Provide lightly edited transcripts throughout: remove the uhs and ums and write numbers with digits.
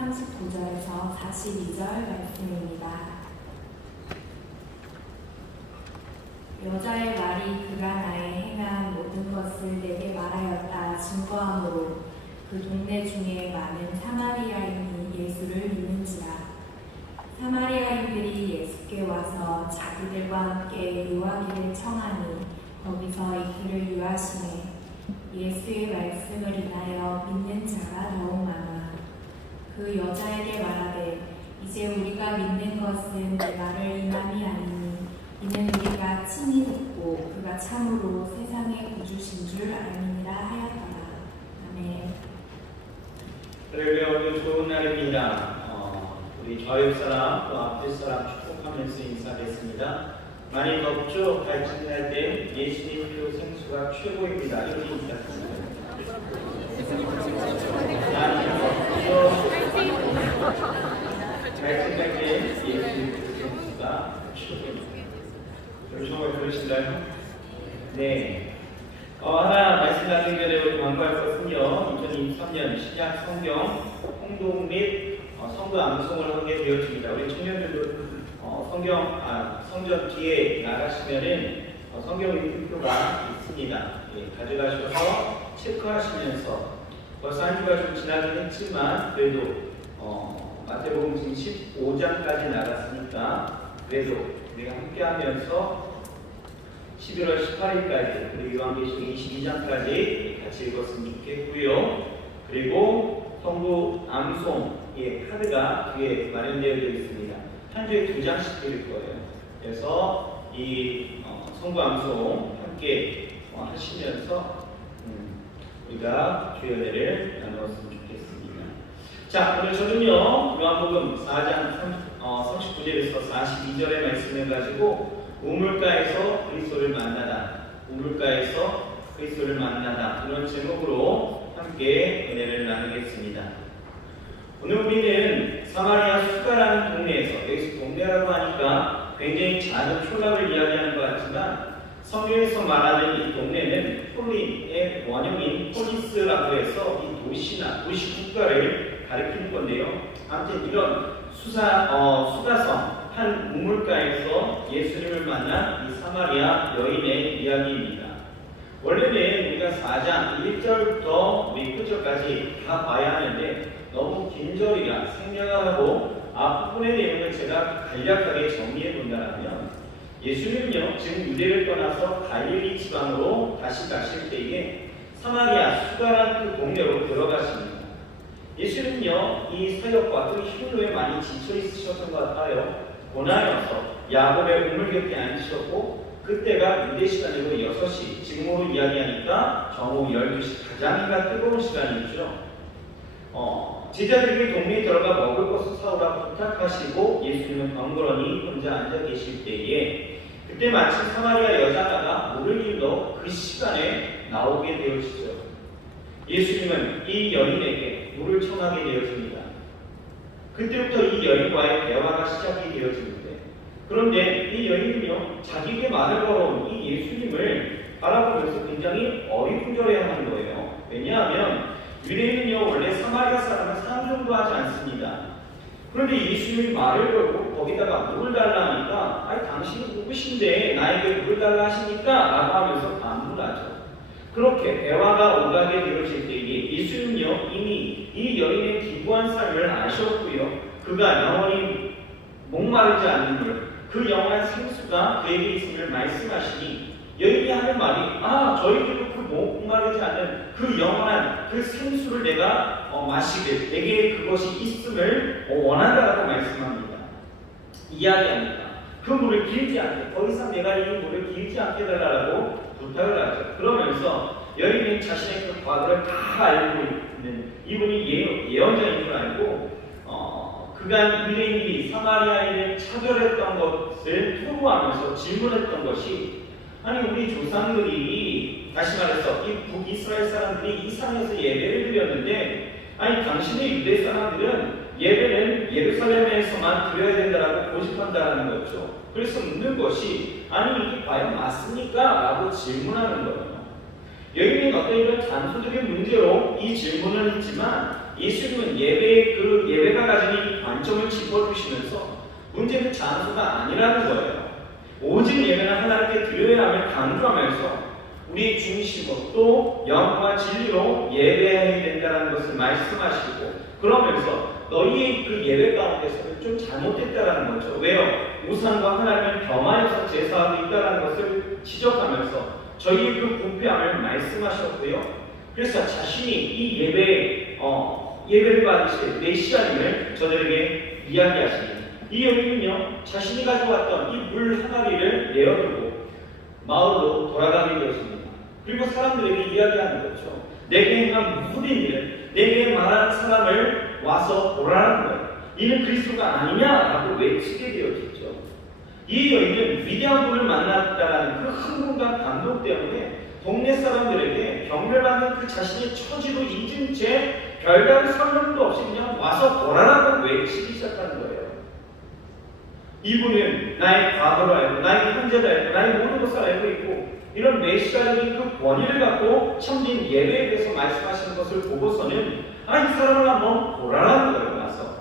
39절에서 42절 말씀입니다. 여자의 말이 그가 나의 행한 모든 것을 내게 말하였다 증거하므로 그 동네 중에 많은 사마리아인이 예수를 믿는지라. 사마리아인들이 예수께 와서 자기들과 함께 유하기를 청하니 거기서 이틀을 유하시매 예수의 말씀을 인하여 믿는 자가 더욱 많아. 그 여자에게 말하되 이제 우리가 믿는 것은 내 말을 인함이 아니니 이는 우리가 친히 듣고 그가 참으로 세상의 구주신 줄 알미니라 하였더라. 아멘. 그래 오늘 좋은 날입니다. 우리 교육사람 또 앞뒷사람 축복하면서 인사드렸습니다. 많이 덥죠? 발진할 때 예수님표 생수가 최고입니다. 이렇게 인사드립니다. 많이 덥죠? 발진할 때 예수님표 생수가 최고입니다. 정말 그러신가요? 네. 하나 말씀 나누기 전에 우리 광고할 것은요, 2023년 신약 성경 홍동 및 성도 암송을 하게 되었습니다. 우리 청년들도 성전 뒤에 나가시면은 성경 읽기표가 있습니다. 예, 가져가셔서 체크하시면서 벌써 한 주가 좀 지나긴 했지만 그래도 마태복음 지금 15장까지 나갔으니까 그래도 우리가 함께하면서 11월 18일까지 우리 요한계시록 22장까지 같이 읽었으면 좋겠고요. 그리고 성도 암송의 카드가 뒤에 마련되어 있습니다. 한 주에 2장씩 드릴 거예요. 그래서 이 성도 암송 함께 하시면서 우리가 주연회를 나누었으면 좋겠습니다. 자, 오늘 저는요 요한복음 4장 39절에서 42절의 말씀을 가지고 우물가에서 그리스도를 만나다, 우물가에서 그리스도를 만나다 이런 제목으로 함께 은혜를 나누겠습니다. 오늘 우리는 사마리아 수가라는 동네에서, 여기서 동네라고 하니까 굉장히 작은 촌락을 이야기하는 것 같지만 성경에서 말하는 이 동네는 폴린의 원형인 폴리스라고 해서 이 도시나 도시 국가를 가리키는 건데요. 아무튼 이런 수가성 한 우물가에서 예수님을 만난 이 사마리아 여인의 이야기입니다. 원래는 우리가 4장 1절부터 우리 끝절까지 다 봐야 하는데 너무 긴 절이라 생략하고 앞부분의 내용을 제가 간략하게 정리해 본다면 예수님은요 지금 유대를 떠나서 갈릴리 지방으로 다시 가실 때에 사마리아 수가라는 그 동네로 들어가십니다. 예수님은요 이 사역과 그 힘으로 많이 지쳐 있으셨던 것 같아요. 고난이어서 야곱의 우물 곁에 앉으셨고 그때가 유대 시간이고 6시, 지금으로 이야기하니까 정오 12시 가장 뜨거운 시간이죠. 제자들에게 동네에 들어가 먹을 것을 사오라 부탁하시고 예수님은 덩그러니 혼자 앉아 계실 때에 그때 마침 사마리아 여자가 물을 일러 그 시간에 나오게 되어지죠. 예수님은 이 여인에게 물을 청하게 되었습니다. 그때부터 이 여인과의 대화가 시작이 되어지는데 그런데 이 여인은요 자기에게 말을 걸어온 이 예수님을 바라보면서 굉장히 어리둥절해하는 거예요. 왜냐하면 유대인은요 원래 사마리아 사람은 상종도 하지 않습니다. 그런데 예수님이 말을 걸고 거기다가 물을 달라 하니까 아니 당신이 누구신데 나에게 물을 달라 하시니까 라고 하면서 반문하죠. 그렇게 대화가 오가게 되어질 때에 예수님은요 이미 이 여인의 기부한 삶을 아셨고요. 그가 영원히 목마르지 않는 물, 그 영원한 생수가 그에게 있음을 말씀하시니 여인이 하는 말이 저희들도 그 목마르지 않는 그 영원한 그 생수를 내가 마시길, 내게 그것이 있음을 원한다라고 말씀합니다. 이야기합니다. 그 물을 길지 않게, 더 이상 내가 이 물을 길지 않게 달라고 부탁을 하죠. 그러면서 여인은 자신의 그 과거를 다 알고 있는 이분이 예언자인 줄 알고 그간 유대인들이 사마리아인을 차별했던 것을 토로하면서 질문했던 것이 아니 우리 조상들이 다시 말해서 이 북이스라엘 사람들이 이 산에서 예배를 드렸는데 아니 당신의 유대 사람들은 예배는 예루살렘에서만 드려야 된다라고 고집한다라는 거죠. 그래서 묻는 것이 아니 이게 과연 맞습니까? 라고 질문하는 거예요. 여인은 어떤 이런 잔소적인 문제로 이 질문을 했지만 예수님은 예배가 가진 이 관점을 짚어주시면서 문제는 장소가 아니라는 거예요. 오직 예배는 하나님께 드려야 함을 강조하면서 우리 중심으로 또 영과 진리로 예배해야 된다는 것을 말씀하시고, 그러면서 너희의 그 예배 가운데서는 좀 잘못됐다라는 거죠. 왜요? 우상과 하나님을 겸하여서 제사하고 있다는 것을 지적하면서 저희의 그 부패함을 말씀하셨고요. 그래서 자신이 이 예배를 받으실 메시아님을 저들에게 이야기하시니, 이 여인은요 자신이 가져왔던 이 물 항아리를 내어두고 마을로 돌아가게 되었습니다. 그리고 사람들에게 이야기하는 거죠. 내게 행한 모든 일을, 내게 말한 사람을 와서 보라는 거예요. 이는 그리스도가 아니냐라고 외치게 되어졌죠. 이 여인은 위대한 분을 만났다는 그 흥분과 감동 때문에 동네 사람들에게 경멸받는 그 자신의 처지도 잊은 채 별다른 설명도 없이 그냥 와서 보라라고 외치기 시작하는 거예요. 이분은 나의 과거를 알고, 나의 현재를 알고, 나의 모든 것을 알고 있고, 이런 메시아적인 그 권위를 갖고 참된 예배에 대해서 말씀하시는 것을 보고서는 이 사람을 한번 보라라는 거예요. 와서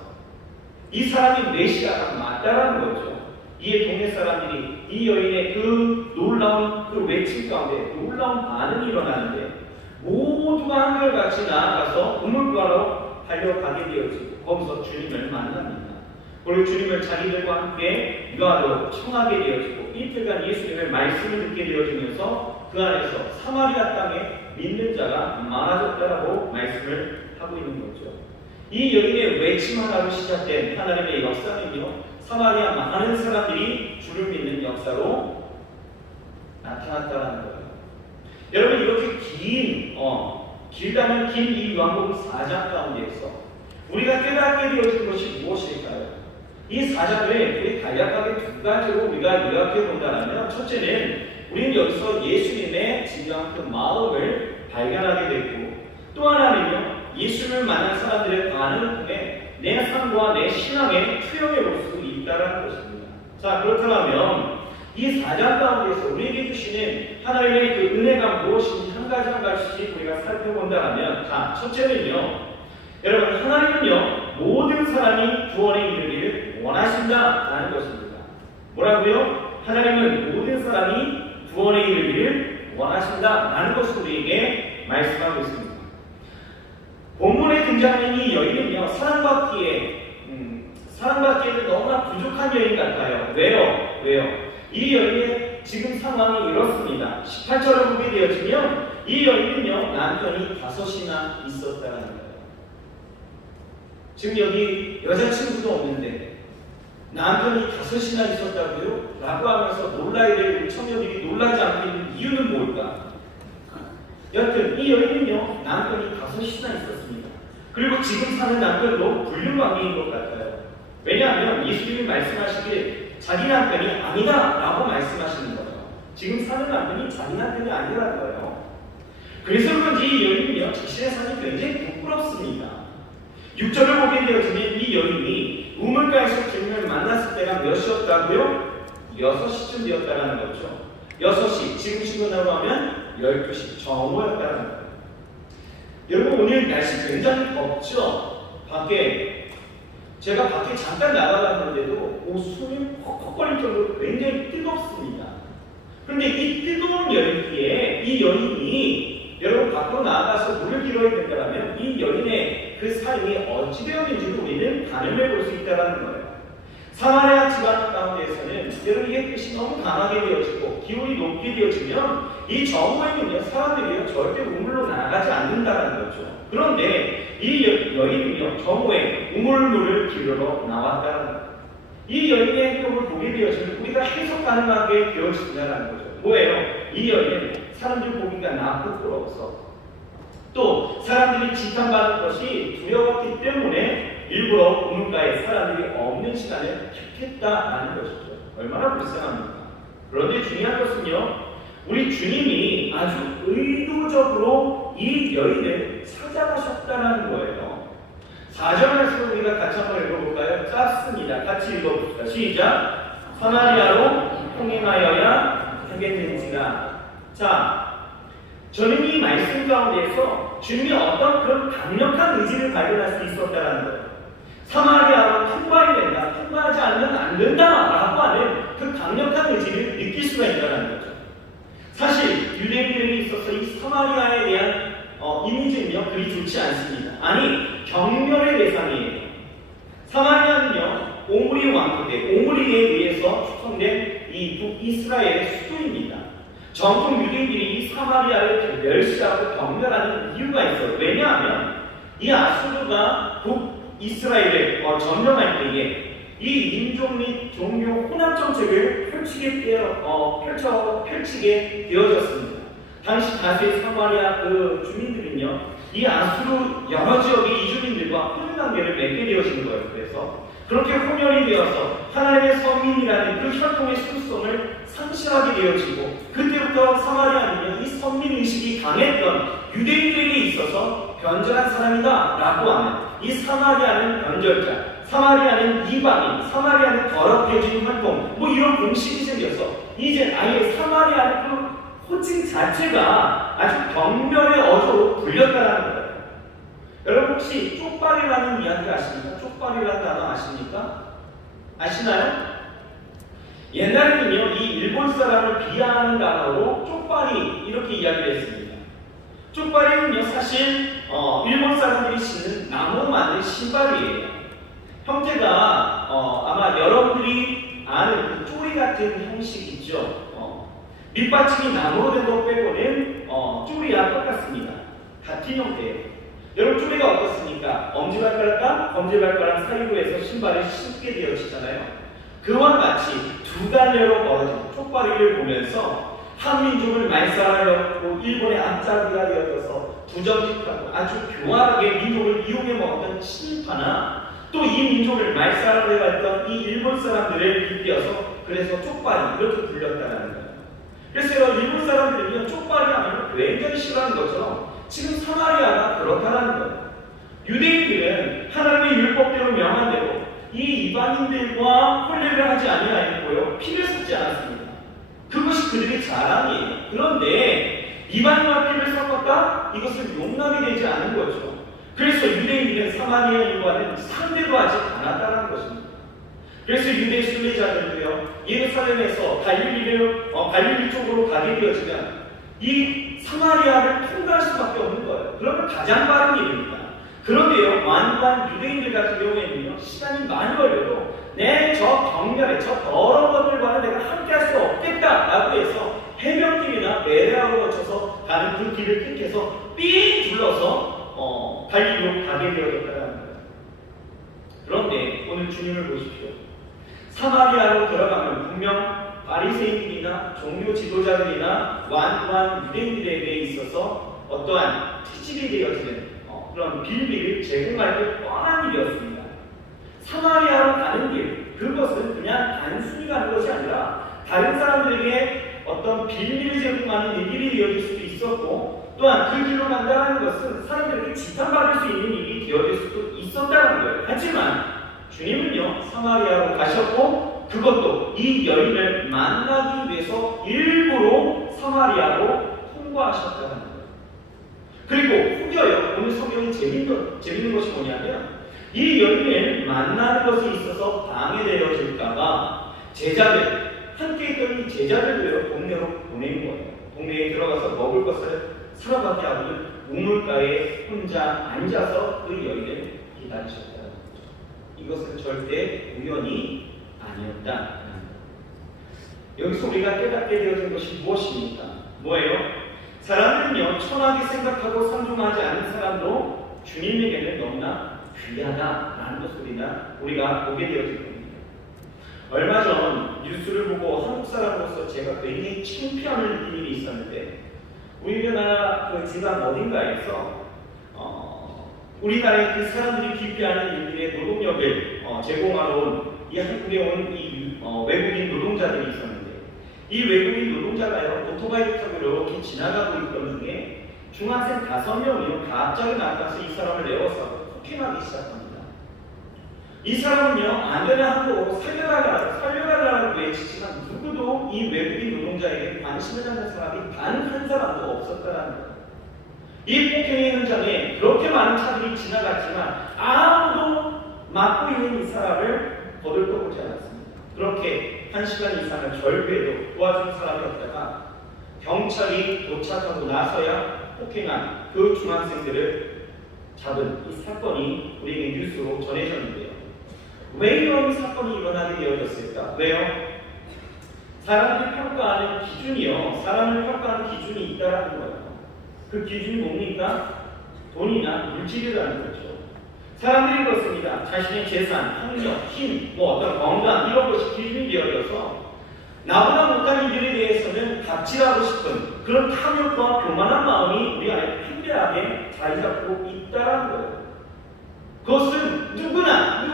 이 사람이 메시아가 맞다라는 거죠. 이에 동네 사람들이 이 여인의 그 놀라운 그 외침 가운데 놀라운 반응이 일어나는데, 모두가 한결같이 나아가서 우물가로 달려가게 되어지고 거기서 주님을 만납니다. 그리고 주님을 자기들과 함께 유아로 청하게 되어지고 이틀간 예수님의 말씀을 듣게 되어지면서 그 안에서 사마리아 땅에 믿는 자가 많아졌다라고 말씀을 하고 있는 거죠. 이 여인의 외침 하나로 시작된 하나님의 역사는요, 사마리아 많은 사람들이 주를 믿는 역사로 나타났다는 거예요. 여러분, 이렇게 길다면 긴 이 요한복음 4장 가운데에서 우리가 깨닫게 되어진 것이 무엇일까요? 이 4장을 우리 간략하게 두 가지로 우리가 요약해 본다면, 첫째는 우리는 여기서 예수님의 진정한 그 마음을 발견하게 됐고, 또 하나는요, 예수님을 만난 사람들의 반응을 통해 내 삶과 내 신앙의 투영해 볼 수 있다는 것입니다. 자, 그렇다면 이 4장 가운데서 우리에게 주시는 하나님의 그 은혜가 무엇인지 한 가지 한 가지씩 우리가 살펴본다면, 자, 첫째는요, 여러분, 하나님은요 모든 사람이 구원에 이르기를 원하신다라는 것입니다. 뭐라고요? 하나님은 모든 사람이 구원에 이르기를 원하신다라는 것을 우리에게 말씀하고 있습니다. 본문에 등장하는 이 여인은요, 사랑받기에는 너무나 부족한 여인 같아요. 왜요? 이 여인의 지금 상황이 이렇습니다. 18절을 보게 되어지면 이 여인은요, 남편이 5이나 있었다는 거예요. 지금 여기 여자친구도 없는데 남편이 5이나 있었다고요? 라고 하면서 놀라야 될 우리 청년들이 놀라지 않고 있는 이유는 뭘까? 여튼 이 여인은요, 남편이 5이나 있었습니다. 그리고 지금 사는 남편도 불륜관계인 것 같아요. 왜냐하면 예수님이 말씀하시길 자기 남편이 아니다 라고 말씀하시는 거예요. 지금 사는 남편이 자기 남편이 아니라는 거예요. 그래서 그런지 이 여인은요, 자신의 삶이 굉장히 부끄럽습니다. 6절을 보게 되어지면 이 여인이 우물가에서 주님을 만났을 때가 몇 시였다고요? 6시쯤 되었다는 거죠. 6시, 지금 시간으로 하면 12시, 정오였다는 거예요. 여러분, 오늘 날씨 굉장히 덥죠? 제가 밖에 잠깐 나가봤는데도 숨이 퍽퍽 거릴 정도로 굉장히 뜨겁습니다. 그런데 이 뜨거운 열기에 이 여인이 여러분 밖으로 나가서 물을 길어야 된다면 이 여인의 그 삶이 어찌 되었는지도 우리는 가늠해 볼 수 있다는 거예요. 사마리아 지방 가운데에서는 여러분 햇빛이 너무 강하게 되어지고 기온이 높게 되어지면 이 정오에는요, 사람들이요 절대 우물로 나가지 않는다는 거죠. 그런데 이 여인은요, 정오에 우물물을 길러 나왔다는 거예요. 이 여인의 행동을 보게 되어지면 우리가 해석 가능하게 되어진다는 거죠. 뭐예요? 이 여인은 사람들 보기가 나쁘고서 또 사람들이 지탄받는 것이 두려웠기 때문에 일부러 우물가에 사람들이 없는 시간을 택했다라는 것이죠. 얼마나 불쌍합니까? 그런데 중요한 것은요, 우리 주님이 아주 의도적으로 이 여인을 찾아가셨다는 거예요. 4절 말씀을 우리가 같이 한번 읽어볼까요? 짧습니다. 같이 읽어봅시다. 시작! 사마리아로 통행하여야 하겠는지라. 자, 저는 이 말씀 가운데서 주님이 어떤 그런 강력한 의지를 발견할 수 있었다는 거예요. 사마리아로 통과해야 된다, 통과하지 않으면 안 된다라고 하는 그 강력한 의지를 느낄 수가 있다는 거죠. 사실 유대인들에게 있어서 이 사마리아에 대한 이미지는요 그리 좋지 않습니다. 아니 경멸의 대상이에요. 사마리아는요 오므리 왕국의 오므리에 의해서 축성된 이 북이스라엘의 수도입니다. 정통 유대인들이 이 사마리아를 멸시하고 경멸하는 이유가 있어요. 왜냐하면 이 아수르가 북이스라엘을 점령할 때에 이 민족 및 종교 혼합 정책을 펼치게 되어졌습니다. 당시 다수의 사마리아 그 주민들은요, 이 아수르 여러 지역의 이주민들과 혼인 관계를 맺게 되어진 거예요. 그래서 그렇게 혼혈이 되어서 하나님의 선민이라는 그 혈통의 순수성을 상실하게 되어지고, 그때부터 사마리아는요, 이 선민 의식이 강했던 유대인들에게 있어서 변절한 사람이다라고 하는 이 사마리아는 변절자, 사마리아는 이방인, 사마리아는 더럽혀진 활동, 뭐 이런 공식이 생겨서 이제 아예 사마리아의 그 호칭 자체가 아주 경멸의 어조로 불렸다는 거예요. 여러분 혹시 쪽발이라는 이야기 아십니까? 쪽발이라는 단어 아십니까? 아시나요? 옛날에는요 이 일본 사람을 비하하는 단어로 쪽발이 이렇게 이야기를 했습니다. 쪽발이는요 사실 일본 사람들이 신는 나무로 만든 신발이에요. 형태가 아마 여러분들이 아는 그 쪼리 같은 형식 있죠. 밑받침이 나무로 된 것 빼고는 쪼리와 똑같습니다. 같은 형태예요. 여러분 쪼리가 어떻습니까? 엄지발가락과 검지발가락 사이로 해서 신발을 신게 되어지잖아요. 그와 같이 두 갈래로 벌어진 쪽발이를 보면서 한민족을 말살하였고 일본의 앞잡이가 되어져서 부정직하고 아주 교활하게 민족을 이용해 먹었던 친일파나 또 이 민족을 말살하려 했던 이 일본 사람들을 빗대어서 그래서 쪽발이 이렇게 불렸다는 거예요. 그래서 일본 사람들은요 쪽발이 하면 굉장히 싫어하는 것처럼 지금 사마리아가 그렇다는 거예요. 유대인들은 하나님의 율법대로 명한 대로 이 이방인들과 혼례를 하지 아니하였고요 피를 섞지 않았습니다. 그것이 그들의 자랑이에요. 그런데 이방인과 피를 섞었다? 이것은 용납이 되지 않은 거죠. 그래서 유대인들은 사마리아인과는 상대도 하지 않았다는 것입니다. 그래서 유대 순례자들도요 예루살렘에서 갈릴리 쪽으로 가게 되어지면 이 사마리아를 통과할 수밖에 없는 거예요. 그러면 가장 빠른 길입니다. 그런데요 완고한 유대인들 같은 경우에는요 시간이 많이 걸려도 저 경멸에 저 더러운 것들과는 내가 함께할 수 없겠다라고 해서 해변길이나 메레아로 거쳐서 가는 그 길을 택해서 삥 둘러서 갈릴리로 가게 되어졌다는 거예요. 그런데 오늘 주님을 보십시오. 사마리아로 들어가면 분명 바리새인들이나 종교 지도자들이나 완고한 유대인들에게 있어서 어떠한 트집이 되어지는 그런 빌미를 제공할 때 뻔한 일이었습니다. 사마리아로 가는 길, 그것은 그냥 단순히 가는 것이 아니라 다른 사람들에게 어떤 빌미를 제공하는 일이 되어질 수도 있었고, 또한 그 길로 간다는 것은 사람들에게 지탄받을 수 있는 일이 되어질 수도 있었다는 거예요. 하지만 주님은요 사마리아로 가셨고, 그것도 이 여인을 만나기 위해서 일부러 사마리아로 통과하셨다는 거예요. 그리고 혹여요 오늘 성경이 재밌는 것이 뭐냐면 이 여인을 만나는 것에 있어서 방해되어질까봐 제자들, 함께 있던 이 제자들도요 동네로 보낸 거예요. 동네에 들어가서 먹을 것을 사러받게 하고는 우물가에 혼자 앉아서 그 여인을 기다리셨다는 거죠. 이것은 절대 우연이 아니었다. 여기서 우리가 깨닫게 되어진 것이 무엇입니까? 뭐예요? 사람들은요 천하게 생각하고 상종하지 않는 사람도 주님에게는 너무나 귀하다라는 것을 우리가 보게 되어질 겁니다. 얼마 전 뉴스를 보고 한국 사람으로서 제가 굉장히 창피함을 느낀 일이 있었는데, 우리나라 그 지방 어딘가에서 우리나라의 그 사람들이 기피하는 일들의 노동력을 제공하러 온 이 한국에 온 이 외국인 노동자들이 있었는데, 이 외국인 노동자가요 오토바이 타고 이렇게 지나가고 있던 중에 중학생 5명이요 갑자기 나타나서 이 사람을 내어서 폭행하기 시작합니다. 이 사람은요 안전하고 살려달라고 외치지만 누구도 이 외국인 노동자에게 관심을 갖는 사람이 단 한 사람도 없었다는 거예요. 이 폭행의 현장에 그렇게 많은 차들이 지나갔지만 아무도 막고 있는 이 사람을 거들떠보지 않았습니다. 그렇게 1시간 이상을 절규해도 도와준 사람이 없다가 경찰이 도착하고 나서야 폭행한 그 중학생들을 잡은 이 사건이 우리에게 뉴스로 전해졌는데요. 왜 이런 사건이 일어나게 되어졌을까? 왜요? 사람들이 평가하는 기준이요. 사람을 평가하는 기준이 있다라는 거예요. 그 기준이 뭡니까? 돈이나 물질이라는 거죠. 사람들이 그렇습니다. 자신의 재산, 학력, 힘, 어떤 건강 이런 것이 기준이 되어져서 나보다 못한 이들에 대해서는 갑질하고 싶은 그런 탐욕과 교만한 마음이 우리 안에 팽배하게 자리 잡고 있다는 거예요. 그것은 누구나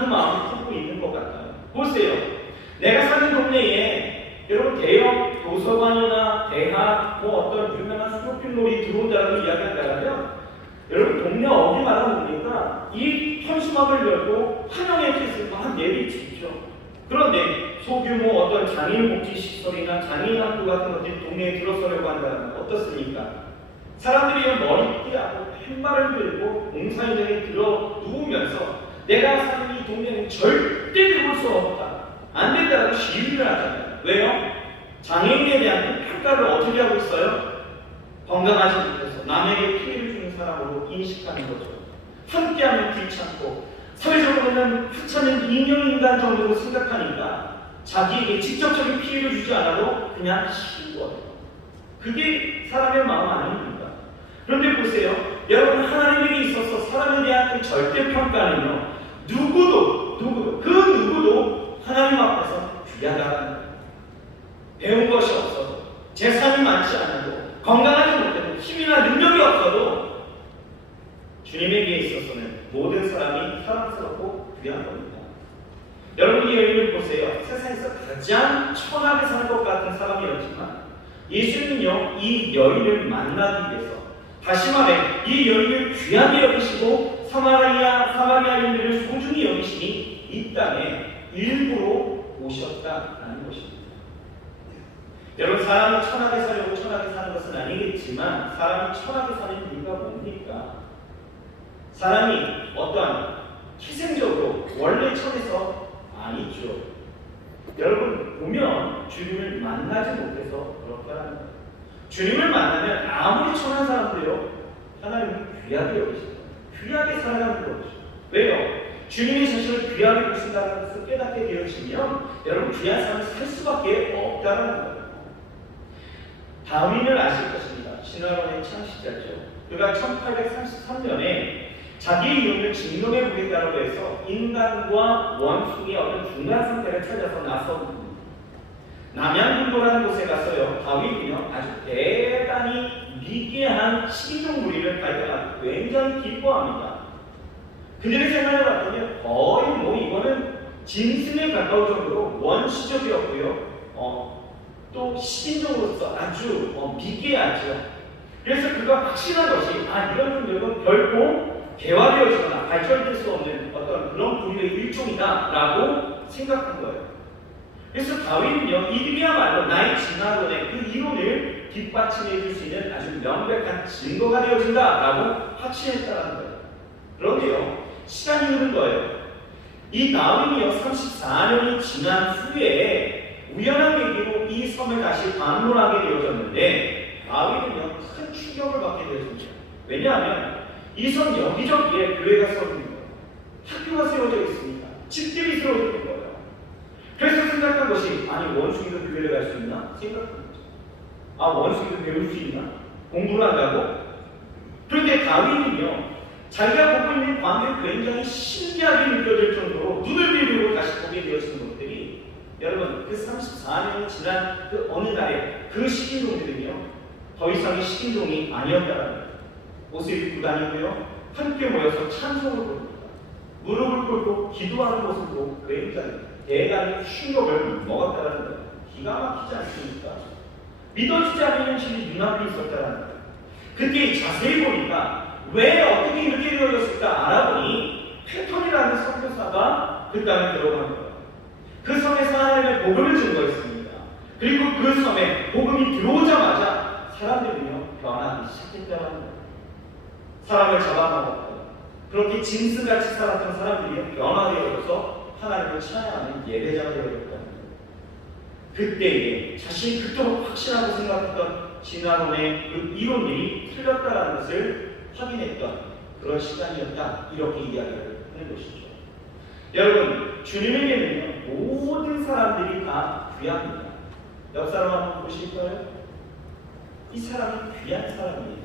그 마음을 품고 있는 것 같아요. 보세요. 내가 사는 동네에 여러분 대형 도서관이나 대학 어떤 유명한 쇼핑몰이 들어온다고 이야기한다면 여러분 동네 어디마다 보니까 이 현수막을 열고 환영의 뜻을 막 내비치죠. 그런데 소규모 어떤 장애인 복지 시설이나 장애인 학교 같은 것들이 동네에 들어서려고 한다면 어떻습니까? 사람들이 머리띠하고 펜발을 들고 공사현장에 들어 누우면서 내가 사는 이 동네는 절대 들어올 수 없다. 안 된다고 시위를 하잖아요. 왜요? 장애인에 대한 그 평가를 어떻게 하고 있어요? 건강하지 못해서 남에게 피해를 주는 사람으로 인식하는 거죠. 함께하면 귀찮고 사회적으로는 하찮은 인형인간 정도로 생각하니까 자기에게 직접적인 피해를 주지 않아도 그냥 신고해요. 그게 사람의 마음 아닙니까? 그런데 보세요. 여러분 하나님에게 있어서 사람에 대한 그 절대평가는요. 누구도 하나님 앞에서 귀하다는 거예요. 배운 것이 없어도 재산이 많지 않아도 건강하지 못해도 힘이나 능력이 없어도 주님에게 있어서는 모든 사람이 사랑스럽고 귀한 겁니다. 여러분 이 여인을 보세요. 세상에서 가장 천하게 사는 것 같은 사람이었지만 예수님은요 이 여인을 만나기 위해서 다시 말해 이 여인을 귀하게 여기시고 사마리아인들을 소중히 여기시니 이 땅에 일부러 오셨다라는 것입니다. 여러분 사람이 천하게 살려고 천하게 사는 것은 아니겠지만 사람이 천하게 사는 이유가 뭡니까? 사람이 어떠한 희생적으로 원래 천에서 아니죠. 여러분 보면 주님을 만나지 못해서 그렇다는 거예요. 주님을 만나면 아무리 천한 사람도요 하나님은 귀하게 여기십니다. 귀하게 살아가는 거죠. 왜요? 주님이 자신을 귀하게 보신다는 것을 깨닫게 되어지면 여러분 귀한 삶을 살 수밖에 없다는 거예요. 다윈을 아실 것입니다. 신화론의 창시자죠. 그가 1833년에 자기의 이름을 증명해 보겠다고 해서 인간과 원숭이의 어떤 중간 상태를 찾아서 나섭니다. 남양군도라는 곳에 가서요. 다윗이요 아주 대단히 미개한 식인종 무리를 발견하고 굉장히 기뻐합니다. 그들의 생각을 봤더니 거의 이거는 짐승에 가까울 정도로 원시적이었고요. 또 식인종으로서 아주 미개하죠. 그래서 그가 확신한 것이 이런 종들은 결코 개화되어지거나 발전될 수 없는 어떤 그런 부류의 일종이다라고 생각한 거예요. 그래서 다윗은요 이들이야말로 나의 진화론의 그 이론을 뒷받침해 줄 수 있는 아주 명백한 증거가 되어진다라고 확신했다는 거예요. 그런데요 시간이 흐른 거예요. 이 다윗이요 34년이 지난 후에 우연한 계기로 이 섬에 다시 방문하게 되어졌는데 다윗은요 큰 충격을 받게 되었습니다. 왜냐하면 이 섬 여기저기에 교회가 세워진 거예요. 학교가 세워져 있습니다. 집들이 세워져 있는 거예요. 그래서 생각한 것이 원숭이도 교회를 갈 수 있나? 생각한 거죠. 원숭이도 배울 수 있나? 공부를 한다고? 그런데 다윗은요 자기가 보고 있는 광경이 굉장히 신기하게 느껴질 정도로 눈을 비비고 다시 보게 되어진 것들이 여러분 그 34년이 지난 그 어느 날에 그 식인종들은요 더 이상의 식인종이 아니었다라는 거예요. 옷을 입고 다니고요 함께 모여서 찬송을 부릅니다. 무릎을 꿇고 기도하는 모습도 굉장히 대단히 충격을 먹었다라는 거예요. 기가 막히지 않습니까? 믿어지지 않는 현실이 눈앞에 있었다라는 거예요. 그때 자세히 보니까 왜 어떻게 이렇게 되어졌을까 알아보니 패턴이라는 선교사가 그 땅에 들어간 거예요. 그 섬에서 하나님의 복음을 증거했습니다. 그리고 그 섬에 복음이 들어오자마자 사람들이요 변하기 시작했다는 거예요. 사람을 잡아먹었던 그렇게 짐승같이 살았던 사람들이 변화되어서 하나님을 찬양하는 예배자가 되어졌다는 거예요. 그때에 자신이 그토록 확신하고 생각했던 진화론의 그 이론들이 틀렸다는 것을 확인했던 그런 시간이었다. 이렇게 이야기를 하는 것이죠. 여러분, 주님에게는요, 모든 사람들이 다 귀합니다. 옆 사람 한번 보실까요? 이 사람이 귀한 사람이에요.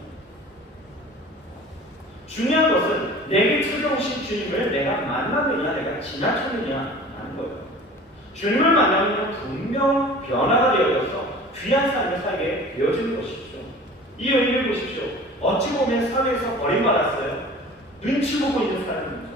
중요한 것은 내게 찾아오신 주님을 내가 만나느냐, 내가 지나쳤느냐 하는 거예요. 주님을 만나면 분명 변화가 되어져서 귀한 삶을 살게 되어지는 것이죠. 이 여인을 보십시오. 어찌 보면 사회에서 버림받았어요. 눈치 보고 있는 사람입니다.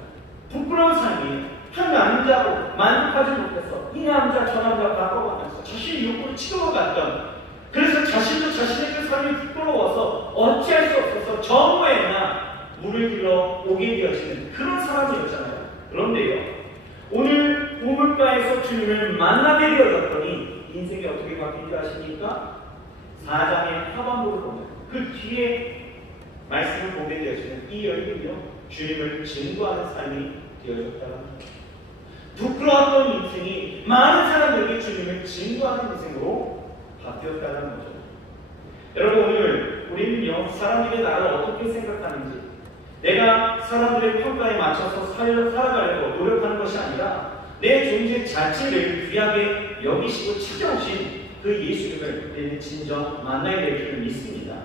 부끄러운 삶이 한 남자로 만족하지 못해서 이 남자 저 남자 바꿔가면서 자신의 욕구를 치러갔던, 그래서 자신도 자신의 그 삶이 부끄러워서 어찌할 수 없어서 정오에나 물을 길러 오게 되어지는 그런 사람이었잖아요. 그런데요, 오늘 우물가에서 주님을 만나게 되어졌더니 인생이 어떻게 바뀐지 아십니까? 4장의 하반부를 보면 그 뒤에 말씀을 보게 되어지는 이 여인은요, 주님을 증거하는 삶이 되어졌다는 겁니다. 부끄러웠던 인생이 많은 사람들에게 주님을 증거하는 인생으로 바뀌었다는 거죠. 여러분, 오늘 우리는요, 사람들이 나를 어떻게 생각하는지, 내가 사람들의 평가에 맞춰서 살아가려고 노력하는 것이 아니라 내 존재 자체를 귀하게 여기시고 찾아오신 그 예수님을 우리는 진정 만나야 될 줄 믿습니다.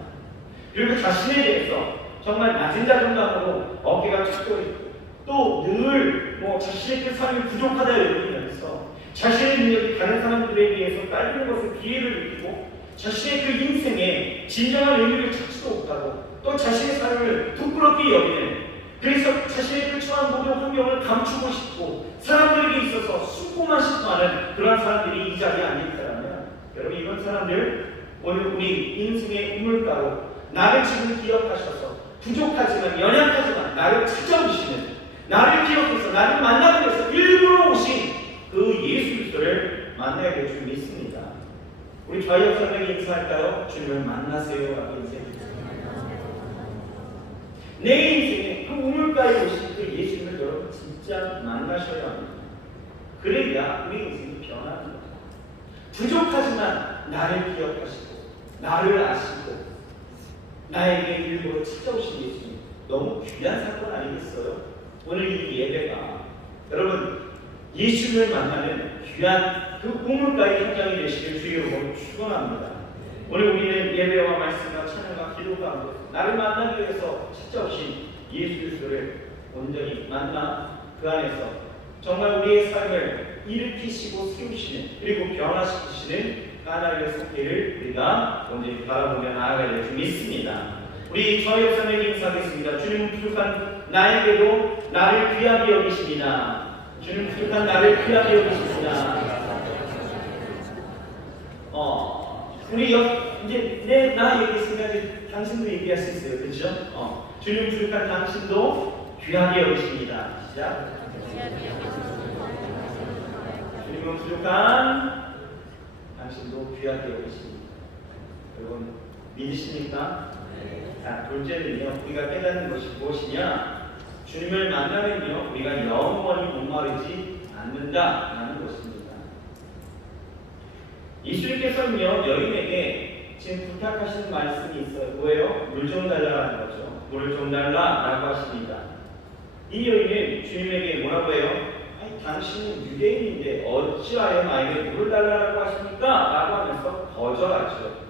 그리고 자신에 대해서 정말 낮은 자존감으로 어깨가 툭 떠있고 또 늘 자신의 그 삶이 부족하다 여기면서 자신의 능력이 다른 사람들에 비해서 딸리는 것을 기회를 느끼고 자신의 그 인생에 진정한 의미를 찾지도 못하고 또 자신의 삶을 부끄럽게 여기는, 그래서 자신의 그 처한 모든 환경을 감추고 싶고 사람들에게 있어서 숨고만 싶어하는 그런 사람들이 이 자리에 앉아있다면, 여러분, 이런 사람들 오늘 우리 인생의 우물가로 나를 지금 기억하셔서 부족하지만 연약하지만 나를 찾아오시는, 나를 기억해서 나를 만나기 위해서 일부러 오신 그 예수 그리스도를 만나야 될 줄 믿습니다. 우리 좌역 사람에게 인사할까요? 주님을 만나세요. 라고 인사해주세요. 내 인생에 그 우물가에 오신 그 예수님을 여러분 진짜 만나셔야 합니다. 그래야 우리 인생이 변하는 거죠. 부족하지만 나를 기억하시고 나를 아시고 나에게 일부러 찾아오신 예수님, 너무 귀한 사건 아니겠어요? 오늘 이 예배가 여러분 예수님을 만나는 귀한 그 우물가의 현장이 되시길 주의로 축원합니다. 오늘 우리는 예배와 말씀과 찬양과 기도 가운데 나를 만나기 위해서 찾아오신 예수 그리스도를 온전히 만나 그 안에서 정말 우리의 삶을 일으키시고 세우시는, 그리고 변화시키시는 하나님의 속기를 우리가 온전히 바라보며 나아가야 될 줄 믿습니다. 우리 저희 역사님에게 인사하겠습니다. 주님 부족한 나에게도 나를 귀하게 여기십니다. 주님 부족한 나를 귀하게 여기십니다. 우리 이제 나 얘기했으면 이제 당신도 얘기할 수 있어요. 그렇죠? 주님 부족한 당신도 귀하게 여기십니다. 시작. 주님은 부족한 당신도 귀하게 여기십니다. 여러분 믿으십니까? 자, 둘째는요, 우리가 깨닫는 것이 무엇이냐? 주님을 만나면요, 우리가 영원히 목마르지 않는다라는 것입니다. 예수님께서는요, 여인에게 지금 부탁하시는 말씀이 있어요. 뭐예요? 물 좀 달라라는 거죠. 물을 좀 달라라고 하십니다. 이 여인은 주님에게 뭐라고 해요? 아니, 당신은 유대인인데 어찌하여 나에게 물을 달라고 하십니까? 라고 하면서 거절하죠.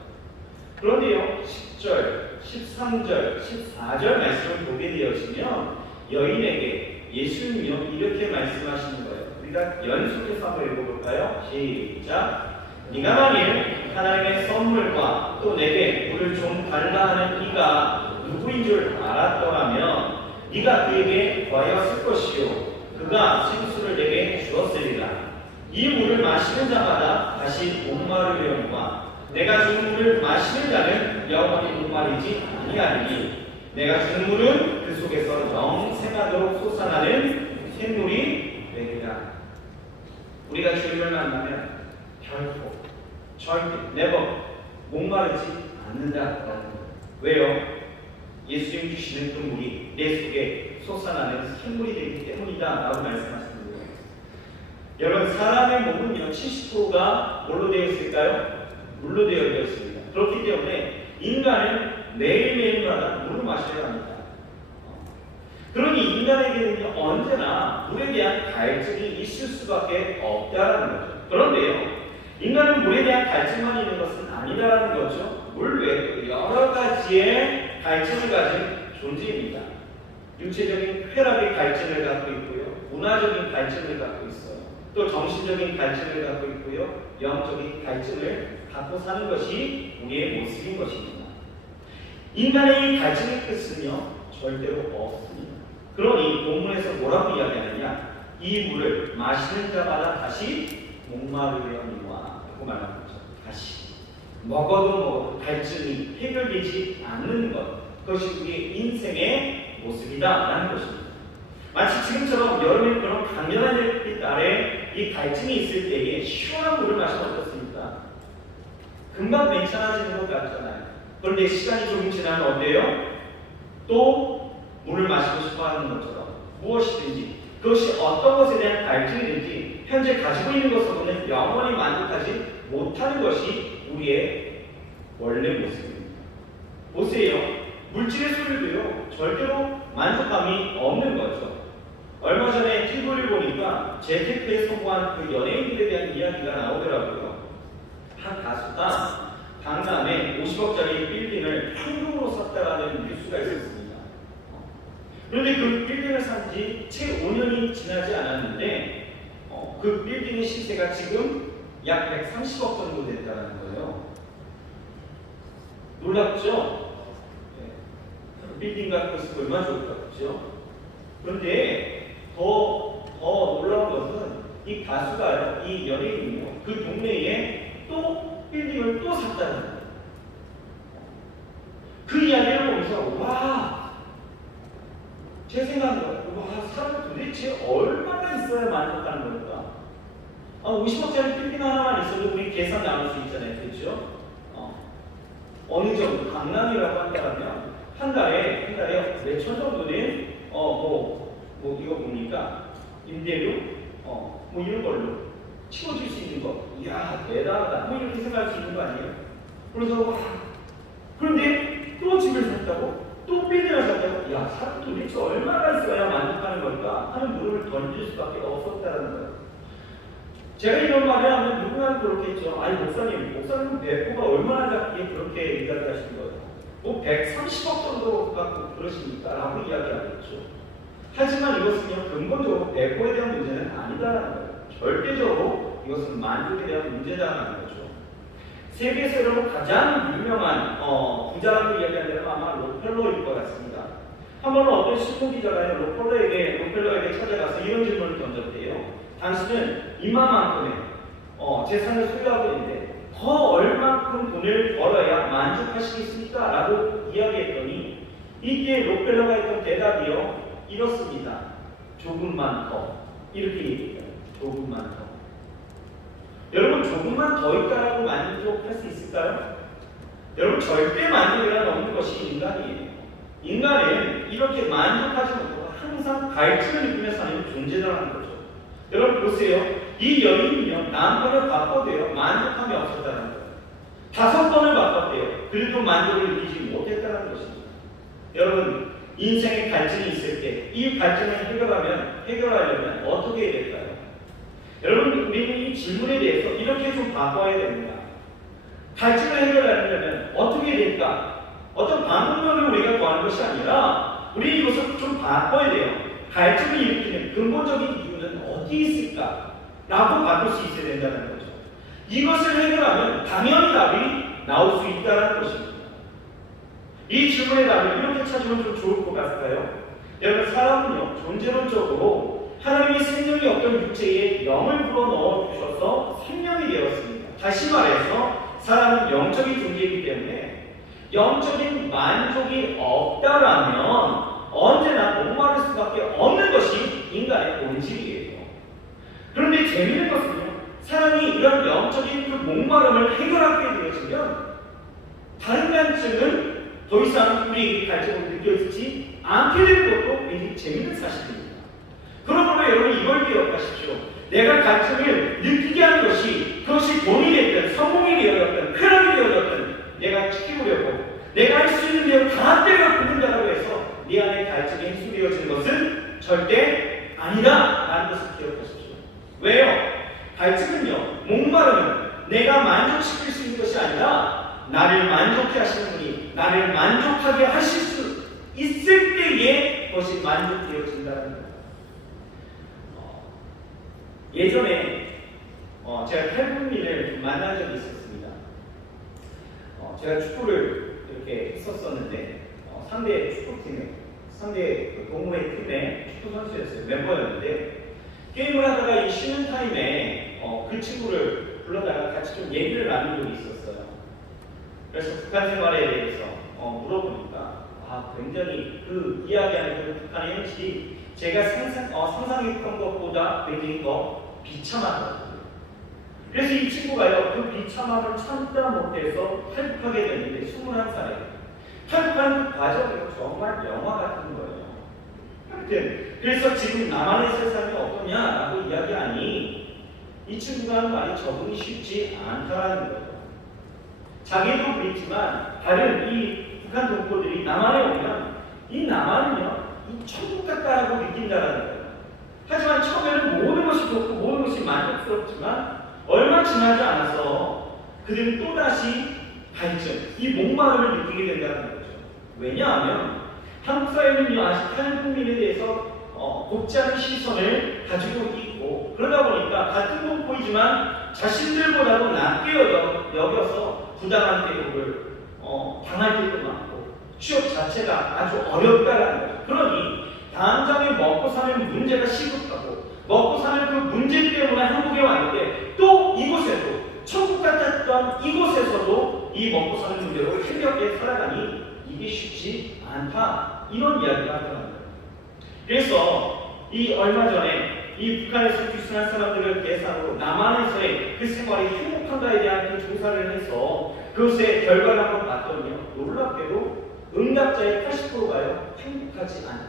그런데요, 10절, 13절, 14절 말씀을 보게 되어지면 여인에게 예수님이요, 이렇게 말씀하시는 거예요. 우리가 연속해서 한번 읽어볼까요? 시작. 네가 만일 하나님의 선물과 또 내게 물을 좀 달라 하는 이가 누구인 줄 알았더라면 네가 그에게 구하였을 것이요 그가 생수를 내게 주었으리라. 이 물을 마시는 자마다 다시 목마르려니와 내가 주는 물을 마시는 자는 영원히 목마르지 아니하리니 내가 주는 물은 그 속에서 영생하도록 솟아나는 샘물이 되리라. 우리가 주님을 만나면 결코 절대 never 목마르지 않는다라는 거예요. 왜요? 예수님 주시는 그 물이 안에서 생물이 되기 때문이다 라고 말씀하시는 거예요. 여러분, 사람의 몸은요 70%가 뭘로 되어 있을까요? 물로 되어 있습니다. 그렇기 때문에 인간은 매일매일마다 물을 마셔야 합니다. 그러니 인간에게는 언제나 물에 대한 갈증이 있을 수밖에 없다라는 거죠. 그런데요, 인간은 물에 대한 갈증만 있는 것은 아니다라는 거죠. 물 외에도 여러 가지의 갈증을 가진 존재입니다. 육체적인 쾌락의 갈증을 갖고 있고요, 문화적인 갈증을 갖고 있어요. 또 정신적인 갈증을 갖고 있고요, 영적인 갈증을 갖고 사는 것이 우리의 모습인 것입니다. 인간의 이 갈증의 끝은요 절대로 없습니다. 그러니 본문에서 뭐라고 이야기하느냐, 이 물을 마시는 자마다 다시 목마르려니와 라고 말하는 거죠. 다시 먹어도 갈증이 해결되지 않는 것, 그것이 우리의 인생의 모습이다 라는 것입니다. 마치 지금처럼 여름에 그런 강렬한 햇빛 아래 이 갈증이 있을 때에 시원한 물을 마시면 어떻습니까? 금방 괜찮아지는 것 같잖아요. 그런데 시간이 조금 지나면 어때요? 또 물을 마시고 싶어 하는 것처럼 무엇이든지 그것이 어떤 것에 대한 갈증이든지 현재 가지고 있는 것으로는 영원히 만족하지 못하는 것이 우리의 원래 모습입니다. 보세요. 물질의 소유도요 절대로 만족감이 없는 거죠. 얼마 전에 TV를 보니까 재테크에 성공한 그 연예인들에 대한 이야기가 나오더라고요. 한 가수가 강남에 50억짜리 빌딩을 현금으로 샀다라는 뉴스가 있었습니다. 그런데 그 빌딩을 산 지 채 5년이 지나지 않았는데 그 빌딩의 시세가 지금 약 130억 정도 됐다는 거예요. 놀랍죠? 네. 빌딩 갖고 있으면 얼마나 좋을까, 그렇죠? 그런데 더 놀라운 것은 이 가수가요, 이 연예인이요, 그 동네에 또 빌딩을 또 샀다는 거예요. 그 이야기를 보면서 와, 제 생각은 와, 사람은 도대체 얼마나 있어야 만족하는 걸까? 50억짜리 빌딩 하나만 있어도 우리 계산 나올 수 있잖아요, 그렇죠? 어느 정도 강남이라고 한다면 한 달에 몇천 정도는 이거 보니까 임대료 뭐 이런 걸로 치워줄 수 있는 거, 이야 대단하다 뭐 이렇게 생각할 수 있는 거 아니에요? 그래서 와, 그런데 또 집을 샀다고? 또 빌딩을 샀다고? 야, 사람 도대체 얼마나 써야 만족하는 걸까 하는 물음을 던질 수밖에 없었다는 거예요. 제가 이런 말을 하면 누군가는 그렇겠죠. 아니 목사님 배포가 얼마나 작게 그렇게 이야기하신 거예요? 뭐 130억 정도 갖고 그러십니까? 라고 이야기하겠죠. 하지만 이것은요, 근본적으로 배포에 대한 문제는 아니다라는 거예요. 절대적으로 이것은 만족에 대한 문제다라는 거죠. 세계에서 여러분 가장 유명한 부자라고 이야기하는 데는 아마 록펠러일 것 같습니다. 한 번은 어떤 신문기자가 록펠러에게 찾아가서 이런 질문을 던졌대요. 당신은 이만큼의 재산을 소유하고 있는데 더 얼마큼 돈을 벌어야 만족하시겠습니까? 라고 이야기했더니 이때 록펠러가 했던 대답이요, 이렇습니다. 조금만 더. 이렇게 얘기해요. 조금만 더. 여러분, 조금만 더 있다라고 만족할 수 있을까요? 여러분, 절대 만족이란 없는 것이 인간이에요. 인간은 이렇게 만족하지 못하고 항상 갈증을 느끼며 사는 존재라는 거죠. 여러분 보세요. 이 여인은요, 남편을 바꿔도요 만족함이 없었다는 거예요. 5번을 바꿨대요. 그래도 만족을 느끼지 못했다는 것입니다. 여러분, 인생에 갈증이 있을 때 이 갈증을 해결하려면 어떻게 해야 될까요? 여러분, 우리는 이 질문에 대해서 이렇게 좀 바꿔야 됩니다. 갈증을 해결하려면 어떻게 해야 될까? 어떤 방법론을 우리가 구하는 것이 아니라 우리 이것을 좀 바꿔야 돼요. 갈증을 일으키는 근본적인 이유는 어디 있을까? 라고 바꿀 수 있어야 된다는 거죠. 이것을 해결하면 당연히 답이 나올 수 있다는 것입니다. 이 질문의 답을 이렇게 찾으면 좀 좋을 것 같아요. 여러분, 사람은요, 존재론적으로 하나님이 생명이 없던 육체에 영을 불어넣어 주셔서 생명이 되었습니다. 다시 말해서 사람은 영적인 존재이기 때문에 영적인 만족이 없다라면 언제나 목마를 수밖에 없는 것이 인간의 본질이에요. 그런데 재미있는 것은요, 사람이 이런 영적인 그 목마름을 해결하게 되어지면 다른 갈증은 더 이상 우리에게 갈증으로 느껴지지 않게 되는 것도 굉장히 재밌는 사실입니다. 그러므로 여러분 이걸 기억하십시오. 내가 갈증을 느끼게 하는 것이 그것이 돈이 됐든 성공이 되었든 쾌락이 되었든 내가 지키려고 내가 할 수 있는 대로 다 때려 붓는다고 해서 네 안에 갈증이 해소되어지는 것은 절대 아니다 라는 것을 기억하십시오. 왜요? 갈증은요, 목마름은 내가 만족시킬 수 있는 것이 아니라 나를 만족해 하시는 분이 나를 만족하게 하실 수 있을 때에 그것이 만족되어진다는 거예요. 예전에 제가 탈북민을 만난 적이 있었습니다. 제가 축구를 이렇게 했었었는데 상대 축구팀에 상대 동호회 팀의 축구 선수였어요. 멤버였는데 게임을 하다가 이 쉬는 타임에 그 친구를 불러다가 같이 좀 얘기를 나눈 적이 있었어요. 그래서 북한 생활에 대해서 물어보니까 굉장히 그 이야기하는 그 북한의 현실이 제가 상상했던 것보다 굉장히 더 비참하더라고요. 그래서 이 친구가요, 그 비참함을 참다 못해서 탈북하게 됐는데 21살에 탈북하는 그 과정이 정말 영화 같은 거예요. 하여튼 그래서 지금 나만의 세상이 어떠냐라고 이야기하니 이 친구가 하는 말이 적응이 쉽지 않다라는 거예요. 자기도 그렇지만 다른 이 북한 동포들이 남한에 오면 이 남한은요, 이 천국 같다라고 느낀다라는 거예요. 하지만 처음에는 모든 것이 좋고 모든 것이 만족스럽지만 얼마 지나지 않아서 그들은 또다시 갈증, 이 목마름을 느끼게 된다는 거죠. 왜냐하면 한국 사회는요, 아직 탈북민에 대해서 곱지 않은 시선을 가지고 있고 그러다 보니까 같은 동포이지만 자신들보다도 낮게 여겨서 부당한 대우를 당할 때도 많고 취업 자체가 아주 어렵다라는 거죠. 그러니 당장에 먹고 사는 문제가 시급하고 먹고 사는 그 문제 때문에 한국에 왔는데 또 이곳에도 천국 같았던 이곳에서도 이 먹고 사는 문제로 힘겹게 살아가니 이게 쉽지 않다 이런 이야기가 하더라고요. 그래서 이 얼마 전에 이 북한에서 귀순한 사람들을 대상으로 남한에서의 그 생활이 행복한가에 대한 그 조사를 해서 그것의 결과를 한번 봤더니요, 놀랍게도 응답자의 80%가요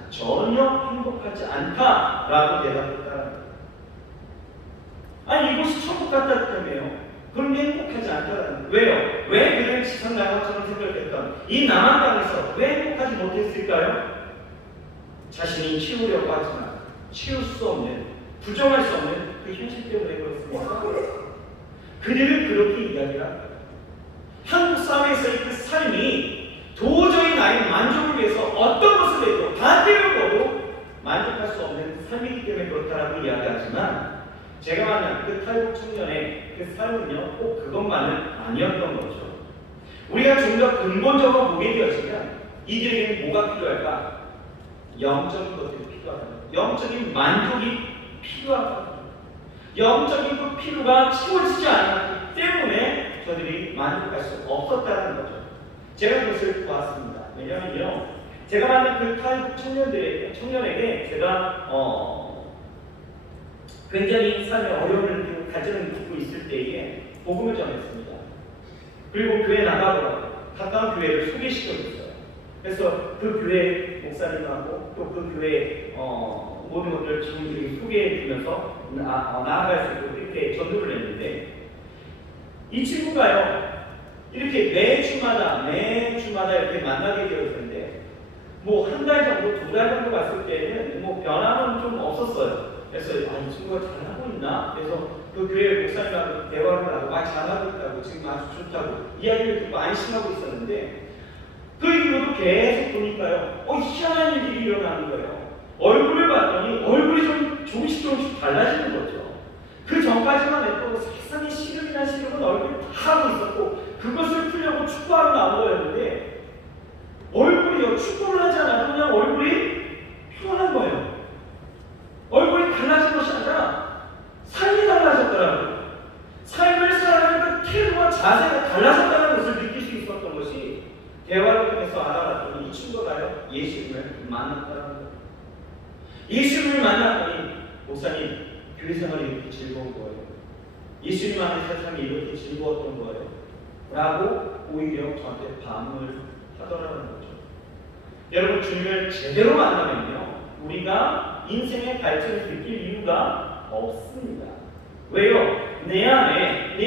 전혀 행복하지 않다라고 대답했다는 거예요. 아니 이곳이 천국 같다며 그런데 행복하지 않다라는 거예요. 왜요? 왜 그들은 지상 나라처럼 생각했던 이 남한 땅에서 왜 행복하지 못했을까요? 자신이 치우려고 하지만 치울 수 없는, 부정할 수 없는 그 현실 때문에 그렇습니다. 그들은 그렇게 이야기합니다. 한국 사회에서의 그 삶이 도저히 나의 만족을 위해서 어떤 것을 해도 다 때려도 만족할 수 없는 삶이기 때문에 그렇다라고 이야기하지만 제가 만난 그 탈북 청년의 그 삶은요, 꼭 그것만은 아니었던 거죠. 우리가 좀 더 근본적으로 보게 되어지면 이들에게는 뭐가 필요할까? 영적인 것들이 필요하다. 영적인 만족이 필요하다. 영적인 그 필요가 채워지지 않았기 때문에 저들이 만족할 수 없었다는 거죠. 제가 그것을 보았습니다. 왜냐하면요, 제가 만난 그 탈북 청년에게 제가 굉장히 삶의 어려움을 가지고 있을 때에 복음을 전했습니다. 그리고 교회 나가더라고요. 가까운 교회를 소개시켜줬어요. 그래서 그 교회 목사님하고 또 그 교회 모든 것들을 지금 소개해주면서 나아갈 수 있도록 이렇게 전도를 했는데 이 친구가요, 이렇게 매주마다 이렇게 만나게 되었는데 뭐 한 달 정도, 2달 정도 갔을 때는 뭐 변함은 좀 없었어요. 그래서 이 친구가 잘하고 있나? 그래서 그 교회 목사님하고 대화를 하고 잘하고 있다고, 지금 아주 좋다고 이야기를 듣고 안심하고 있었는데 그 이후로도 계속 보니까요, 희한한 일들이 일어나는 거예요. 얼굴을 봤더니 얼굴이 좀 조금씩 달라지는 거죠. 그 전까지만 해도 세상에 시름이나 시름은 얼굴이 다 하고 있었고 그것을 풀려고 축구하러 나온 거였는데 얼굴이요, 축구를 하지 않아도 그냥 얼굴이 편한 거예요. 얼굴이 달라진 것이 아니라 삶이 달라졌더라고요. 삶을 살아가는 그 태도와 자세가 달라졌다는 것을 느낄 수 있었던 것이 대화를 통해서 알아봤더니 이 친구가요, 예수님을 만났다는 거예요. 예수님을 만났더니 목사님, 교회 생활이 이렇게 즐거운 거예요. 예수님 안에 세상이 이렇게 즐거웠던 거예요. 라고 오히려 저한테 반응을 하더라는 거죠. 여러분, 주님을 제대로 만나면요, 우리가 인생의 갈증을 느낄 이유가 없습니다. 왜요? 내 안에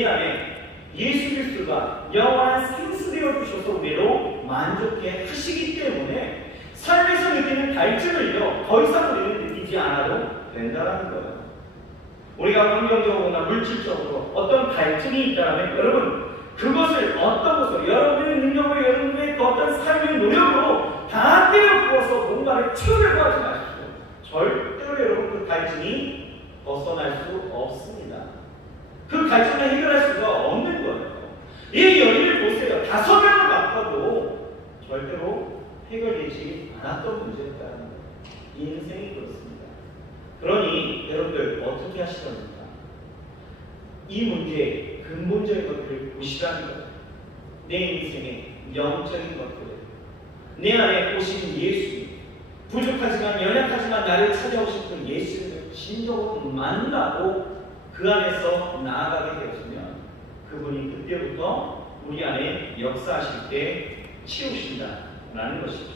예수 그리스도가 영원한 생수되어 주셔서 우리로 만족해 하시기 때문에 삶에서 느끼는 갈증을요, 더 이상 우리는 느끼지 않아도 된다는 거예요. 우리가 환경적으로나 물질적으로 어떤 갈증이 있다면 여러분, 그것을 어떤 것으로, 여러분의 능력으로, 여러분의 그 어떤 삶의 노력으로 다 때려 부어서 뭔가를 채우려고 하지 마십시오. 절대로 여러분 그 갈증이 벗어날 수 없습니다. 그 갈증을 해결할 수가 없는 거예요. 이 여인을 보세요. 5명을 바꿔도 절대로 해결되지 않았던 문제였다는 거예요. 인생이 그렇습니다. 그러니 여러분들 어떻게 하시렵니까? 이 문제의 근본적인 것들을 보시라는 거예요. 내 인생의 영적인 것들, 내 안에 오신 예수, 부족하지만 연약하지만 나를 찾아오신 그 예수를 진정으로 만나고 그 안에서 나아가게 되어지면 그분이 그때부터 우리 안에 역사하실 때 치우신다라는 것이죠.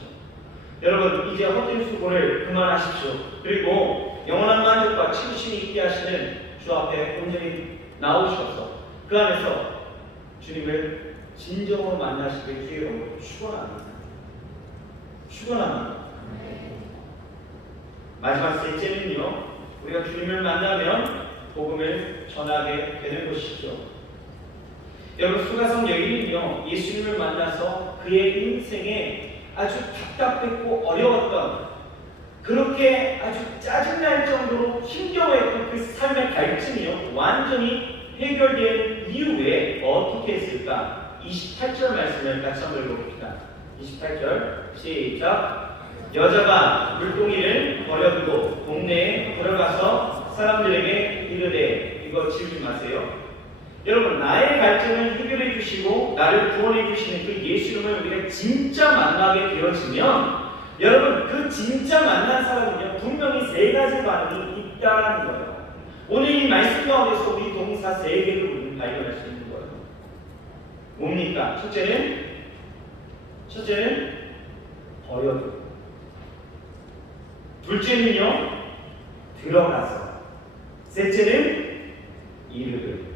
여러분, 이제 헛된 수고를 그만하십시오. 그리고 영원한 만족과 치우심이 있게 하시는 주 앞에 온전히 나오셔서 그 안에서 주님을 진정으로 만나시길 주의 이름으로 축원합니다. 축원합니다. 마지막 셋째는요, 우리가 주님을 만나면 복음을 전하게 되는 것이죠. 여러분, 수가성 여인은요, 예수님을 만나서 그의 인생에 아주 답답했고 어려웠던, 그렇게 아주 짜증날 정도로 힘겨워했던 그 삶의 갈증이요, 완전히 해결된 이후에 어떻게 했을까? 28절 말씀을 같이 한번 읽어봅시다. 28절 시작. 여자가 물동이를 버려두고 동네에 걸어가서 사람들에게 이르되, 이거 지우지 마세요. 여러분, 나의 갈증을 해결해 주시고 나를 구원해 주시는 그 예수님을 우리가 진짜 만나게 되어지면 여러분, 그 진짜 만난 사람은요, 분명히 3가지 반응이 있다는 거예요. 오늘 이 말씀 가운데서 우리 동사 3개를 우리는 발견할 수 있는 거예요. 뭡니까? 첫째는 버려두고, 둘째는요, 들어가서, 셋째는 이르되.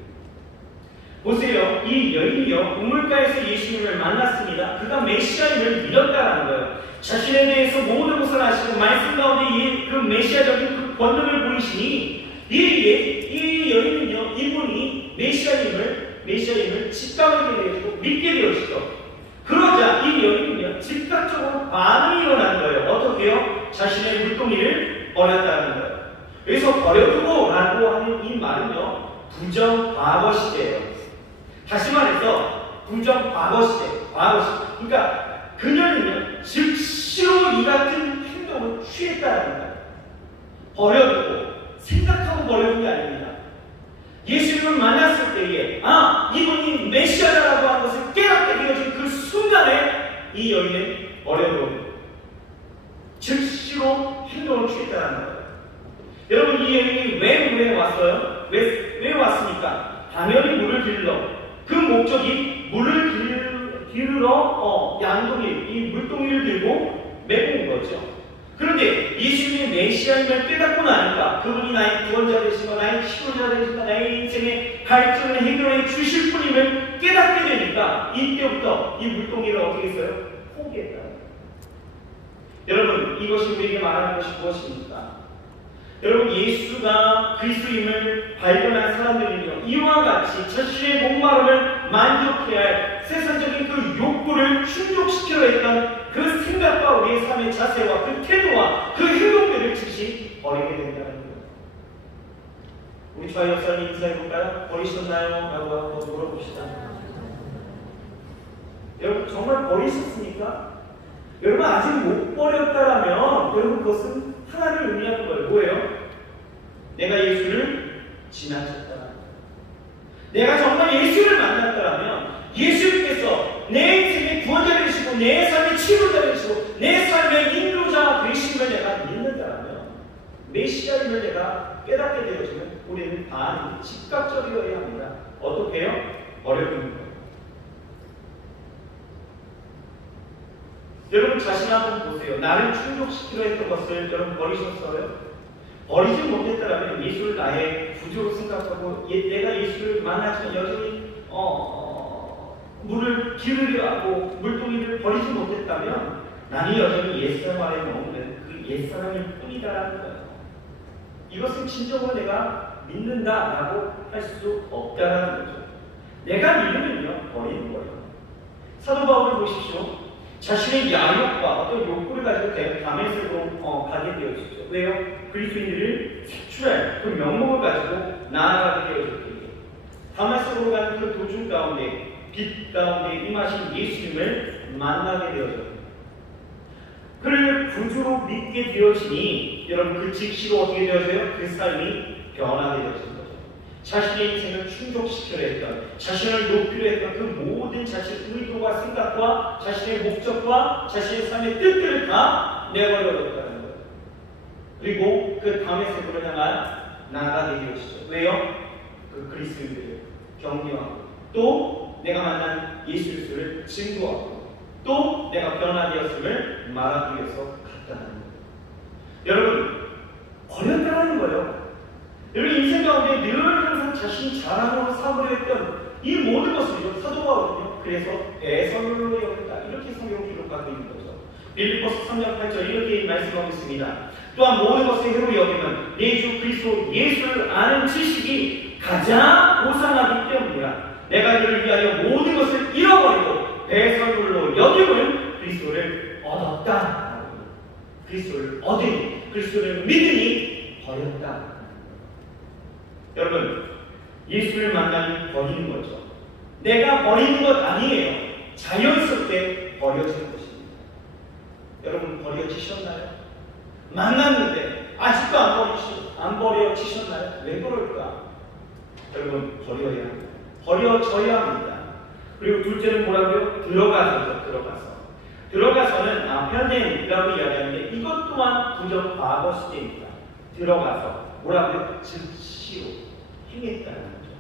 보세요. 이 여인이요, 우물가에서 예수님을 만났습니다. 그가 메시아임을 믿었다는 거예요. 자신에 대해서 모든 것을 아시고 말씀 가운데 그 메시아적인 그 권능을 보이시니 이 여인은요, 이분이 메시아임을 직감하게 되어지고 믿게 되어지죠. 그러자 이 여인은요, 즉각적으로 반응이 일어나는 거예요. 어떻게요? 자신의 물동이를 버렸다는 거예요. 여기서 버려두고 라고 하는 이 말은요, 부정과거 시제예요. 다시 말해서 부정과거 시제, 과거 시제. 그러니까 그녀는요, 즉시로 이 같은 행동을 취했다는 거예요. 버려두고, 생각하고 버려둔 게 아닙니다. 예수님을 만났을 때에 이분이 메시아라고 하는 것을 깨닫게 되어진 그 순간에 이 여인은 버려두고 즉시로 행동을 취했다는 거예요. 여러분, 이 여인이 왜 왔어요? 왜 왔습니까? 당연히 물을 길러. 그 목적이 물을 기르러 양동이, 이 물동이를 들고 메고 온 거죠. 그런데 예수님의 메시아임을 깨닫고 나니까 그분이 나의 구원자 되시고 나의 치료자 되시고 나의 인생의 갈증을 해결해 주실 분임을 깨닫게 되니까 이때부터 이 물동이를 어떻게 했어요? 포기했다. 여러분, 이것이 우리에게 말하는 것이 무엇입니까? 여러분, 예수가 그리스도임을 발견한 사람들은요, 이와 같이 자신의 목마름을 만족해야 할 세상적인 그 욕구를 충족시키려 했던 그 생각과 우리의 삶의 자세와 그 태도와 그 행동들을 즉시 버리게 된다는 거예요. 우리 주아 역사님 인사해볼까요? 버리셨나요? 라고 한번 물어봅시다. 여러분, 정말 버리셨습니까? 여러분, 아직 못 버렸다라면 여러분, 그것은 하나를 의미하는 거예요. 뭐예요? 내가 예수를 지나쳤다. 내가 정말 예수를 만났다면 예수님께서 내 인생의 구원자 되시고 내 삶의 치료자 되시고 내 삶의 인도자 되심을 내가 믿는다면 메시아임을 내가 깨닫게 되어지면 우리는 반응이 즉각적이어야 합니다. 어떻게 해요? 버려두는 거예요. 여러분 자신 한번 보세요. 나를 충족시키려 했던 것을 여러분 버리셨어요? 버리지 못했다면 예수를 나의 구주로 생각하고 내가 예수를 만나지만 여전히 물을 기르려 하고 물동이를 버리지 못했다면 나는 여전히 옛사람 안에 머무는 그 옛사람일 뿐이다라는 거예요. 이것은 진정으로 내가 믿는다라고 할 수 없다라는 거죠. 내가 믿으면요 버리는 거예요. 사도 바울을 보십시오. 자신의 야욕과 어떤 욕구를 가지고 다메섹으로 가게 되어지죠. 왜요? 그리스도인들을 색출할 그 명목을 가지고 나아가게 되어졌기에 다메섹으로 가는 그 도중 가운데 빛 가운데 임하신 예수님을 만나게 되어졌습니다. 그를 구주로 믿게 되어지니 여러분 그 즉시로 어떻게 되어져요? 그 삶이 변하게 되어진 거죠. 자신의 인생을 충족시키려 했던, 자신을 높이려 했던 그 모든 자신의 의도와 생각과 자신의 목적과 자신의 삶의 뜻들을 다 내버려뒀다는 거예요. 그리고 그 다메섹으로 향한 나가게 되어지죠. 왜요? 그 그리스도인들을 격려하고 또 내가 만난 예수 그리스도를 증거하고 또 내가 변화되었음을 말하기 위해서 갔다는 거예요. 여러분 버렸다는 거예요. 여러분 인생 가운데 늘 항상 자신이 자랑으로 삼으려 했던 이 모든 것을 사도 바울은요 그래서 배설물로 여겼다 이렇게 성경 기록하고 있는 거죠. 빌립보서 3장 8절 이렇게 말씀하고 있습니다. 또한 모든 것을 해로 여기면 내 주 그리스도 예수를 아는 지식이 가장 고상하기 때문이라. 내가 그를 위하여 모든 것을 잃어버리고 배설물로 여김은 그리스도를 얻었다. 그리스도를 얻으니 그리스도를 믿으니 버렸다. 여러분 예수를 만나니 버리는 거죠. 내가 버리는 것 아니에요. 자연스럽게 버려지는 것입니다. 여러분 버려지셨나요? 만났는데 아직도 안 버려지셨나요? 왜 그럴까? 여러분 버려야 합니다. 버려져야 합니다. 그리고 둘째는 뭐라고요? 들어가서는 현대인이라고 이야기하는데 이것 또한 부정 과거 시제입니다. 들어가서 뭐라고요? 즉시로 행했다는 거죠.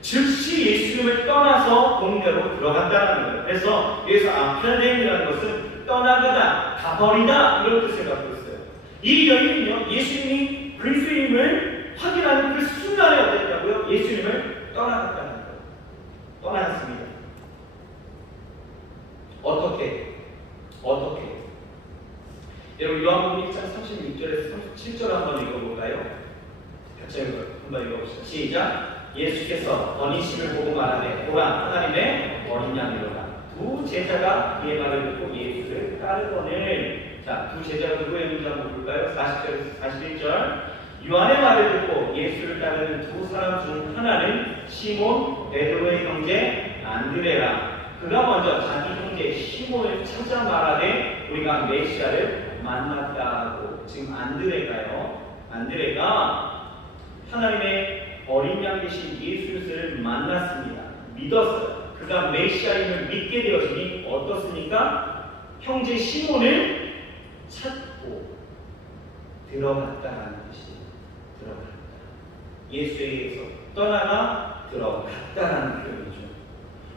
즉시 예수님을 떠나서 동네로 들어갔다는 거예요. 그래서 여기서 현대인이라는 것은 떠나가다, 가버리다 이런 뜻을 갖고 있어요. 이 여인은요 예수님이 그리스도임을 확인하는 그 순간에 어땠다고요? 예수님을 떠나갔다는 거예요. 떠나갔습니다. 어떻게? 여러분 요한복음 1장 36절에서 37절 한번 읽어볼까요? 같이 한번 읽어봅시다. 시작! 예수께서 번이심을 보고 말하되 보라 하나님의 어린 양이로다. 두 제자가 그의 말을 듣고 예수를 따르거늘. 자, 두 제자가 누구였는지 한번 볼까요? 40절에서 41절. 요한의 말을 듣고 예수를 따르는 두 사람 중 하나는 시몬 베드로의 형제 안드레라. 그가 먼저 자기 형제 시몬을 찾아 말하되 우리가 메시아를 만났다고. 지금 안드레가 하나님의 어린 양 되신 예수 그리스도를 만났습니다. 믿었어요. 그가 메시아임을 믿게 되었으니 어떻습니까? 형제 시몬을 찾고 들어갔다라는 뜻이에요. 들어갔다. 예수에 의해서 떠나가 들어갔다라는 표현이죠.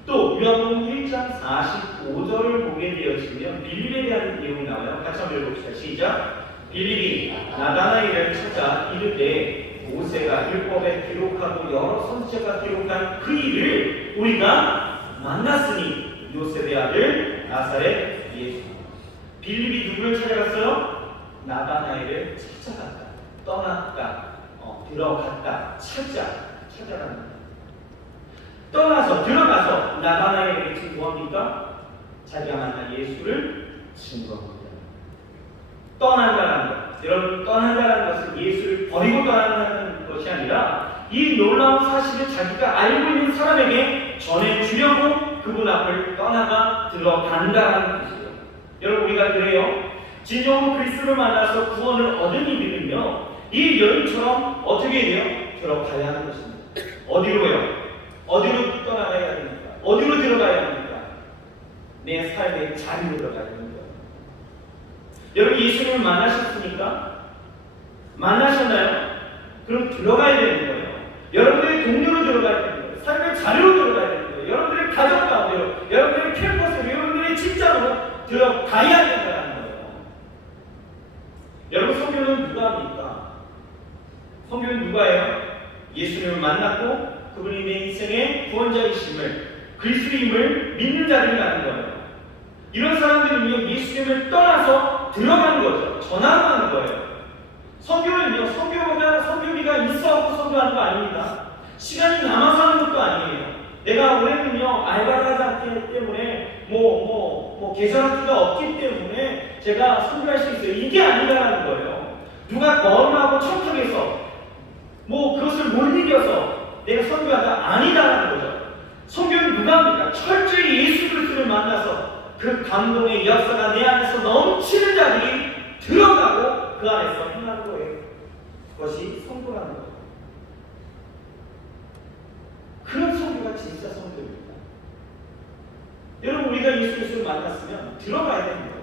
또 요한복음 1장 45절을 보게 되어지면 빌립에 대한 내용이 나와요. 같이 한번 읽어봅시다. 시작! 빌립이 나다나엘을 찾아 이르되 모세가 율법에 기록하고 여러 선지자가 기록한 그 일을 우리가 만났으니 요셉의 아들 나사렛 예수. 빌립이 누구를 찾아갔어요? 나다나엘을 찾아갔다. 떠났다. 들어갔다. 찾아가는 거예요. 들어가서 나다나엘에게 지금 뭐합니까? 자기가 만난 예수를 증거합니다. 떠난다는 것. 여러분 떠난다는 것은 예수를 버리고 떠나는 것이 아니라 이 놀라운 사실을 자기가 알고 있는 사람에게 전해주려고 그분 앞을 떠나가 들어간다는 뜻이에요. 여러분 우리가 그래요. 진정으로 그리스도를 만나서 구원을 얻은 이들은요 이 여인처럼 어떻게 해요? 들어가야 하는 것입니다. 어디로요? 어디로 떠나가야 합니까? 어디로 들어가야 합니까? 내 삶의 자리로 들어가야 합니다. 여러분 예수님을 만나셨습니까? 만나셨나요? 그럼 들어가야 되는 거예요. 여러분들의 동료로 들어가야 되는 거예요. 삶의 자리로 들어가야 되는 거예요. 여러분들의 가정 가운데로, 여러분들의 캠퍼스로, 여러분들의 직장으로 들어가야 된다는 거예요. 여러분, 선교는 누가 합니까? 선교는 누가 해요? 예수님을 만났고 그분이 내 인생의 구원자이심을, 그리스도임을 믿는 자들이 가는 거예요. 이런 사람들은요, 예수님을 떠나서 들어가는 거죠. 전하는 거예요. 선교는요, 선교비가 있어갖고 선교하는 거 아닙니다. 시간이 남아서 하는 것도 아니에요. 내가 올해는요, 알바를 하지 않기 때문에, 계절학기가 없기 때문에 제가 선교할 수 있어요. 이게 아니라는 거예요. 누가 거울하고 척하게서 그것을 못 이겨서 내가 선교하다 아니다라는 거죠. 선교는 누가 합니까? 철저히 예수 그리스도를 만나서 그 감동의 역사가 내 안에서 넘치는 자들이 들어가고 그 안에서 행하는 거예요. 그것이 선교라는 거예요. 그런 선교가 진짜 선교입니다. 여러분, 우리가 예수 그리스도를 만났으면 들어가야 되는 거예요.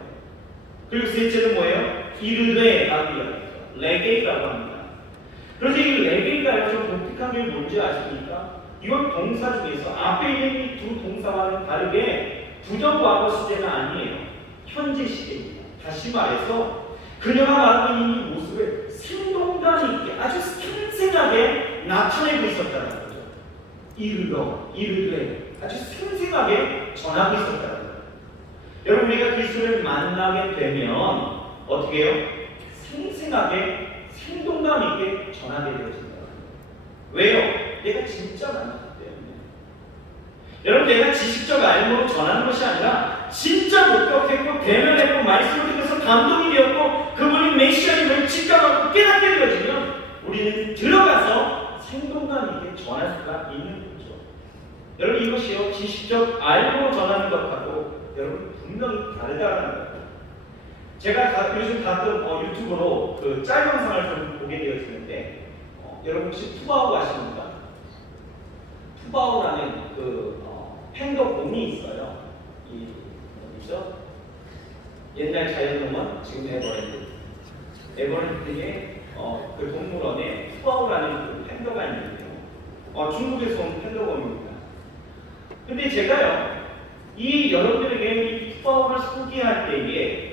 그리고 셋째는 뭐예요? 이르되라고 이야기해요. 레게이라고 합니다. 그런데 이 레게이가 좀 독특한 게 뭔지 아십니까? 이건 동사 중에서 앞에 있는 이 두 동사와는 다르게 부정과거 시제는 아니에요. 현재 시제입니다. 다시 말해서 그녀가 말하고 있는 이 모습을 생동감 있게 아주 생생하게 나타내고 있었다는 거죠. 이르되 아주 생생하게 전하고 있었다는 거예요. 여러분, 우리가 그리스도를 만나게 되면 어떻게 해요? 생생하게 생동감 있게 전하게 되어진다. 왜요? 내가 진짜 만났기 때문에. 여러분, 내가 지식적 알므로 전하는 것이 아니라 진짜 목격했고 대면했고 말씀을 통해서 감동이 되었고 그분이 메시아임을 직감하고 깨닫게 되어지면 우리는 들어가서 생동감 있게 전할 수가 있는 거죠. 여러분, 이것이요, 지식적 알므로 전하는 것하고 여러분 분명히 다르다는 거예요. 제가 요즘 가끔 유튜브로 그 짤 영상을 좀 보게 되어지는데 여러분 혹시 푸바오 아십니까? 푸바오라는 그 팬더 곰이 있어요. 이 어디죠? 옛날 자연동원, 지금 에버랜드에 그 동물원에 푸바오라는 그 팬더가 있는데요. 중국에서 온 팬더곰입니다. 근데 제가요, 이 여러분들에게 이 푸바오를 소개할 때에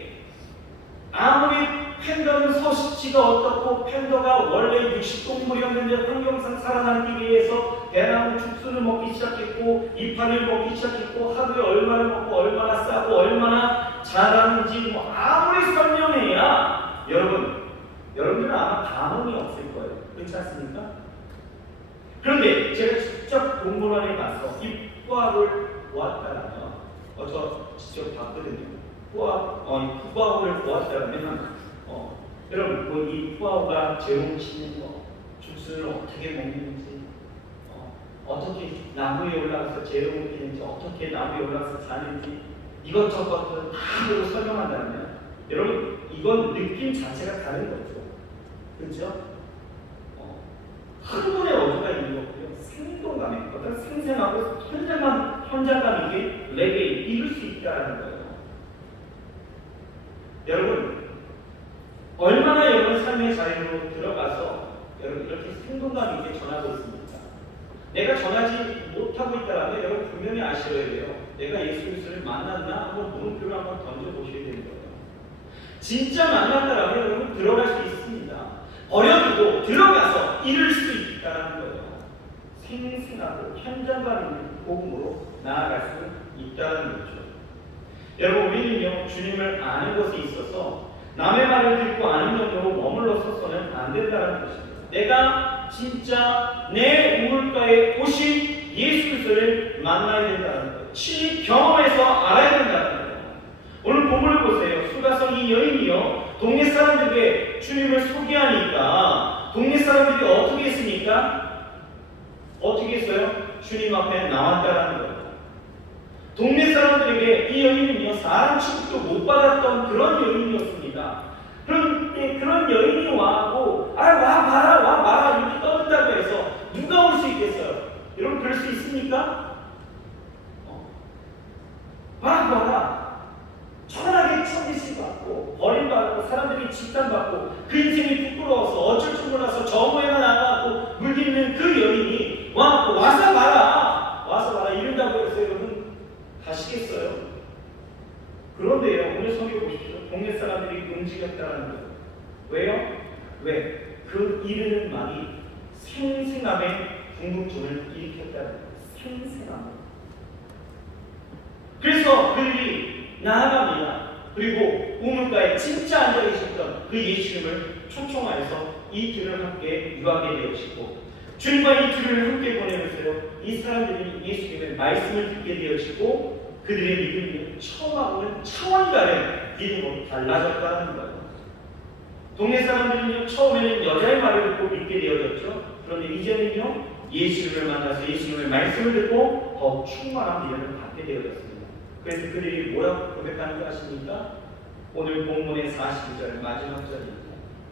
아무리 팬더는 서식지가 어떻고 팬더가 원래 육식동물이었는데 환경상 살아남기 위해서 대나무 죽순을 먹기 시작했고 이파리를 먹기 시작했고 하루에 얼마나 먹고 얼마나 싸고 얼마나 잘하는지 아무리 설명해야 여러분들은 아마 감흥이 없을 거예요. 그렇지 않습니까? 그런데 제가 직접 동물원에 가서 이 푸바오를 보았다면 저 직접 봤거든요. 푸바오를 보았다면 여러분, 이 푸바오가 재롱치는 거, 죽순을 어떻게 먹는지, 어떻게 나무에 올라가서 재롱을 피는지, 어떻게 나무에 올라가서 자는지 이것저것 다 설명한다면 여러분, 이건 느낌 자체가 다른 거죠. 그렇죠? 한 번의 어조가 있는 거고요. 생동감에 어떤 생생하고 현장감 있게 레게이 이룰 수 있다는 거예요. 여러분, 얼마나 여러분 삶의 자리로 들어가서 여러분 이렇게 생동감 있게 전하고 있습니까? 내가 전하지 못하고 있다면 여러분 분명히 아셔야 돼요. 내가 예수 그리스도를 만났나? 한번 물음표를 한번 던져보셔야 되는 거예요. 진짜 만났다면 여러분 들어갈 수 있습니다. 버려두고 들어가서 이룰 수 있다는 거예요. 생생하고 현장감 있는 복음으로 나아갈 수 있다는 거죠. 여러분, 우리는요, 주님을 아는 것에 있어서 남의 말을 듣고 아는 정도로 머물러 서서는 안 된다는 것입니다. 내가 진짜 내 우물가에 오신 예수 그리스도를 만나야 된다는 거예요. 친히 경험해서 알아야 된다는 거예요. 오늘 본문을 보세요. 수가성 이 여인이요, 동네 사람들에게 주님을 소개하니까 동네 사람들이 어떻게 했습니까? 어떻게 했어요? 주님 앞에 나왔다는 거예요. 동네 사람들에게 이 여인은요, 사람 취급도 못 받았던 그런 여인이었습니다. 그런데 그런 여인이 와고 와 봐라 이렇게 떠든다고 해서 누가 올 수 있겠어요? 여러분, 그럴 수 있습니까? 봐라 천하게 천리시 받고 버림받고 사람들이 집단받고 그 인생이 부끄러워서 어쩔 줄 몰라서 저모에나 나가고 물리는 그 여인이 와서 봐라 이런다고 해서 여러분 가시겠어요? 그런데요, 오늘 성경 보십시오. 동네 사람들이 움직였다는 거예요. 왜요? 왜? 그 이르는 말이 생생함의 궁금증을 일으켰다는 거예요. 생생함. 그래서 그들이 나아갑니다. 그리고 우물가에 진짜 앉아 계셨던 그 예수님을 초청하여서 이 길을 함께 유하게 되어지고, 주님과 이 길을 함께 보내면서요, 이 사람들이 예수님의 말씀을 듣게 되어지고, 그들의 믿음이 처음하고는 차원이 다른 믿음으로 달라졌다는 거예요. 동네 사람들은요, 처음에는 여자의 말을 듣고 믿게 되어졌죠. 그런데 이제는요, 예수님을 만나서 예수님의 말씀을 듣고 더 충만한 믿음을 갖게 되어졌습니다. 그래서 그들이 뭐라고 고백하는 거 아십니까? 오늘 본문의 42절 마지막 절입니다.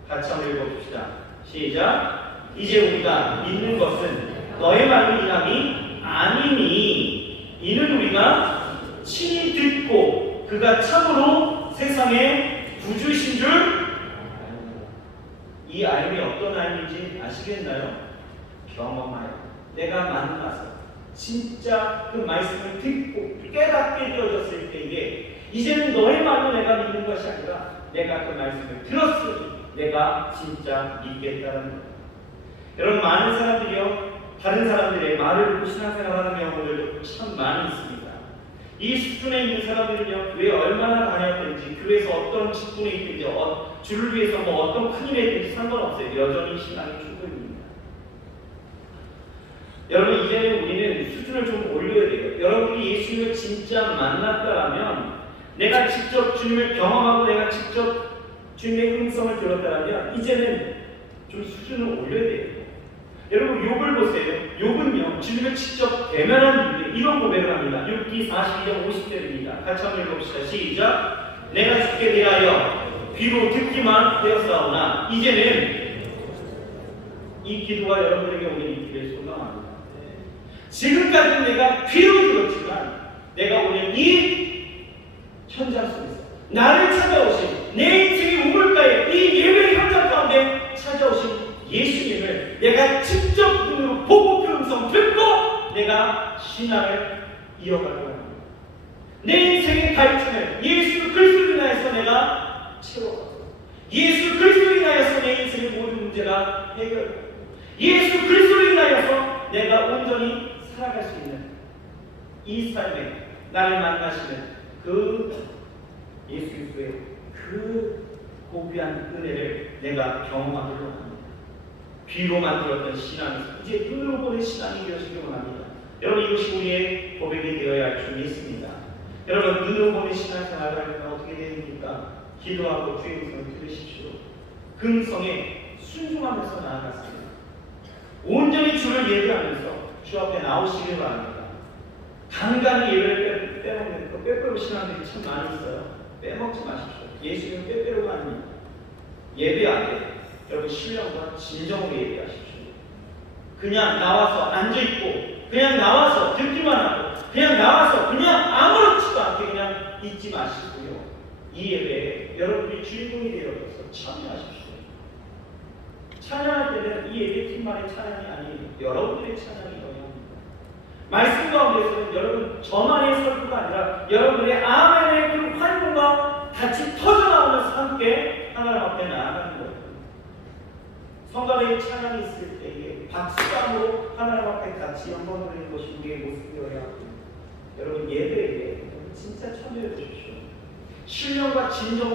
같이 한번 읽어봅시다. 시작. 이제 우리가 믿는 것은 너의 말로 인함이 아니니 이는 우리가 친히 듣고 그가 참으로 세상의 구주이신 줄. 이 알미 어떤 알미인지 아시겠나요? 경험하여 내가 만나서 진짜 그 말씀을 듣고 깨닫게 되어졌을 때에 이제는 너의 말로 내가 믿는 것이 아니라 내가 그 말씀을 들었으니 내가 진짜 믿겠다는 거예요. 여러분, 많은 사람들이요, 다른 사람들의 말을 듣고 신앙생활하는 경우들도 참 많이 있습니다. 이 수준에 있는 사람들은요, 교회 얼마나 다녔든지, 교회에서 어떤 직분에 있든지, 주를 위해서 뭐 어떤 큰 일에 있든지 상관없어요. 여전히 신앙이 충분입니다. 여러분, 이제는 우리는 수준을 좀 올려야 돼요. 여러분이 예수님을 진짜 만났다라면, 내가 직접 주님을 경험하고 내가 직접 주님의 음성을 들었다라면 이제는 좀 수준을 올려야 돼요. 여러분, 욥을 보세요. 욥은요, 주님을 직접 대면한 이유에 이런 고백을 합니다. 욥기 42장 50절입니다. 같이 한번 읽어봅시다. 시작. 내가 죽게 대하여 귀로 듣기만 되었사오나 이제는, 이 기도가 여러분에게 오늘 이 기도에 소망합니다. 지금까지는 내가 귀로 들었지만 내가 오늘 이 현장 속에서 나를 찾아오신, 내 인생의 우물가에 이 예배의 현장 가운데 찾아오신 예수님을 내가 직접 눈으로 보고 그 음성 듣고 내가 신앙을 이어가려고 합니다. 내 인생의 갈증을 예수 그리스도로 인하여서 내가 채워가고, 예수 그리스도로 인하여서 내 인생의 모든 문제가 해결되고, 예수 그리스도로 인하여서 내가 온전히 살아갈 수 있는 이 삶에 나를 만나시는 그 예수 그리스도의 그 고귀한 은혜를 내가 경험하기로 합니다. 귀로만 들었던 신앙이 이제 눈으로 보는 신앙이 되어지기 원합니다. 여러분, 이것이 우리의 고백이 되어야 할 줄이 있습니다. 여러분, 눈으로 보는 신앙생활을 하니까 어떻게 됩니까? 기도하고 주의 음성을 들으십시오. 그 음성에 순종하면서 나아갔습니다. 온전히 주를 예배하면서 주 앞에 나오시길 바랍니다. 간간히 예배를 빼먹는 그 빼빼로 신앙들이 참 많이 있어요. 빼먹지 마십시오. 예수님은 빼빼로가 아닙니다. 예배 안에 여러분 신령과 진정으로 예배하십시오. 그냥 나와서 앉아있고 그냥 나와서 듣기만 하고 그냥 나와서 그냥 아무렇지도 않게 그냥 있지 마시고요. 이 예배에 여러분이 주인공이 되어서 참여하십시오. 찬양할 때는 이 예배팀만의 찬양이 아니에요. 여러분들의 찬양이 영향입니다. 말씀 가운데서는 여러분 저만의 설교가 아니라 여러분의 아멘의 그 환호가 같이 터져나오면서 함께 하나님 앞에 나아가는 거예요. 성가대의 찬양이 있을 때에 박수감으로 하나님 앞에 같이 영광 돌리는 것이 우리의 모습이어야 합니다. 여러분, 예배에 진짜 참여해 주십시오. 신령과 진정으로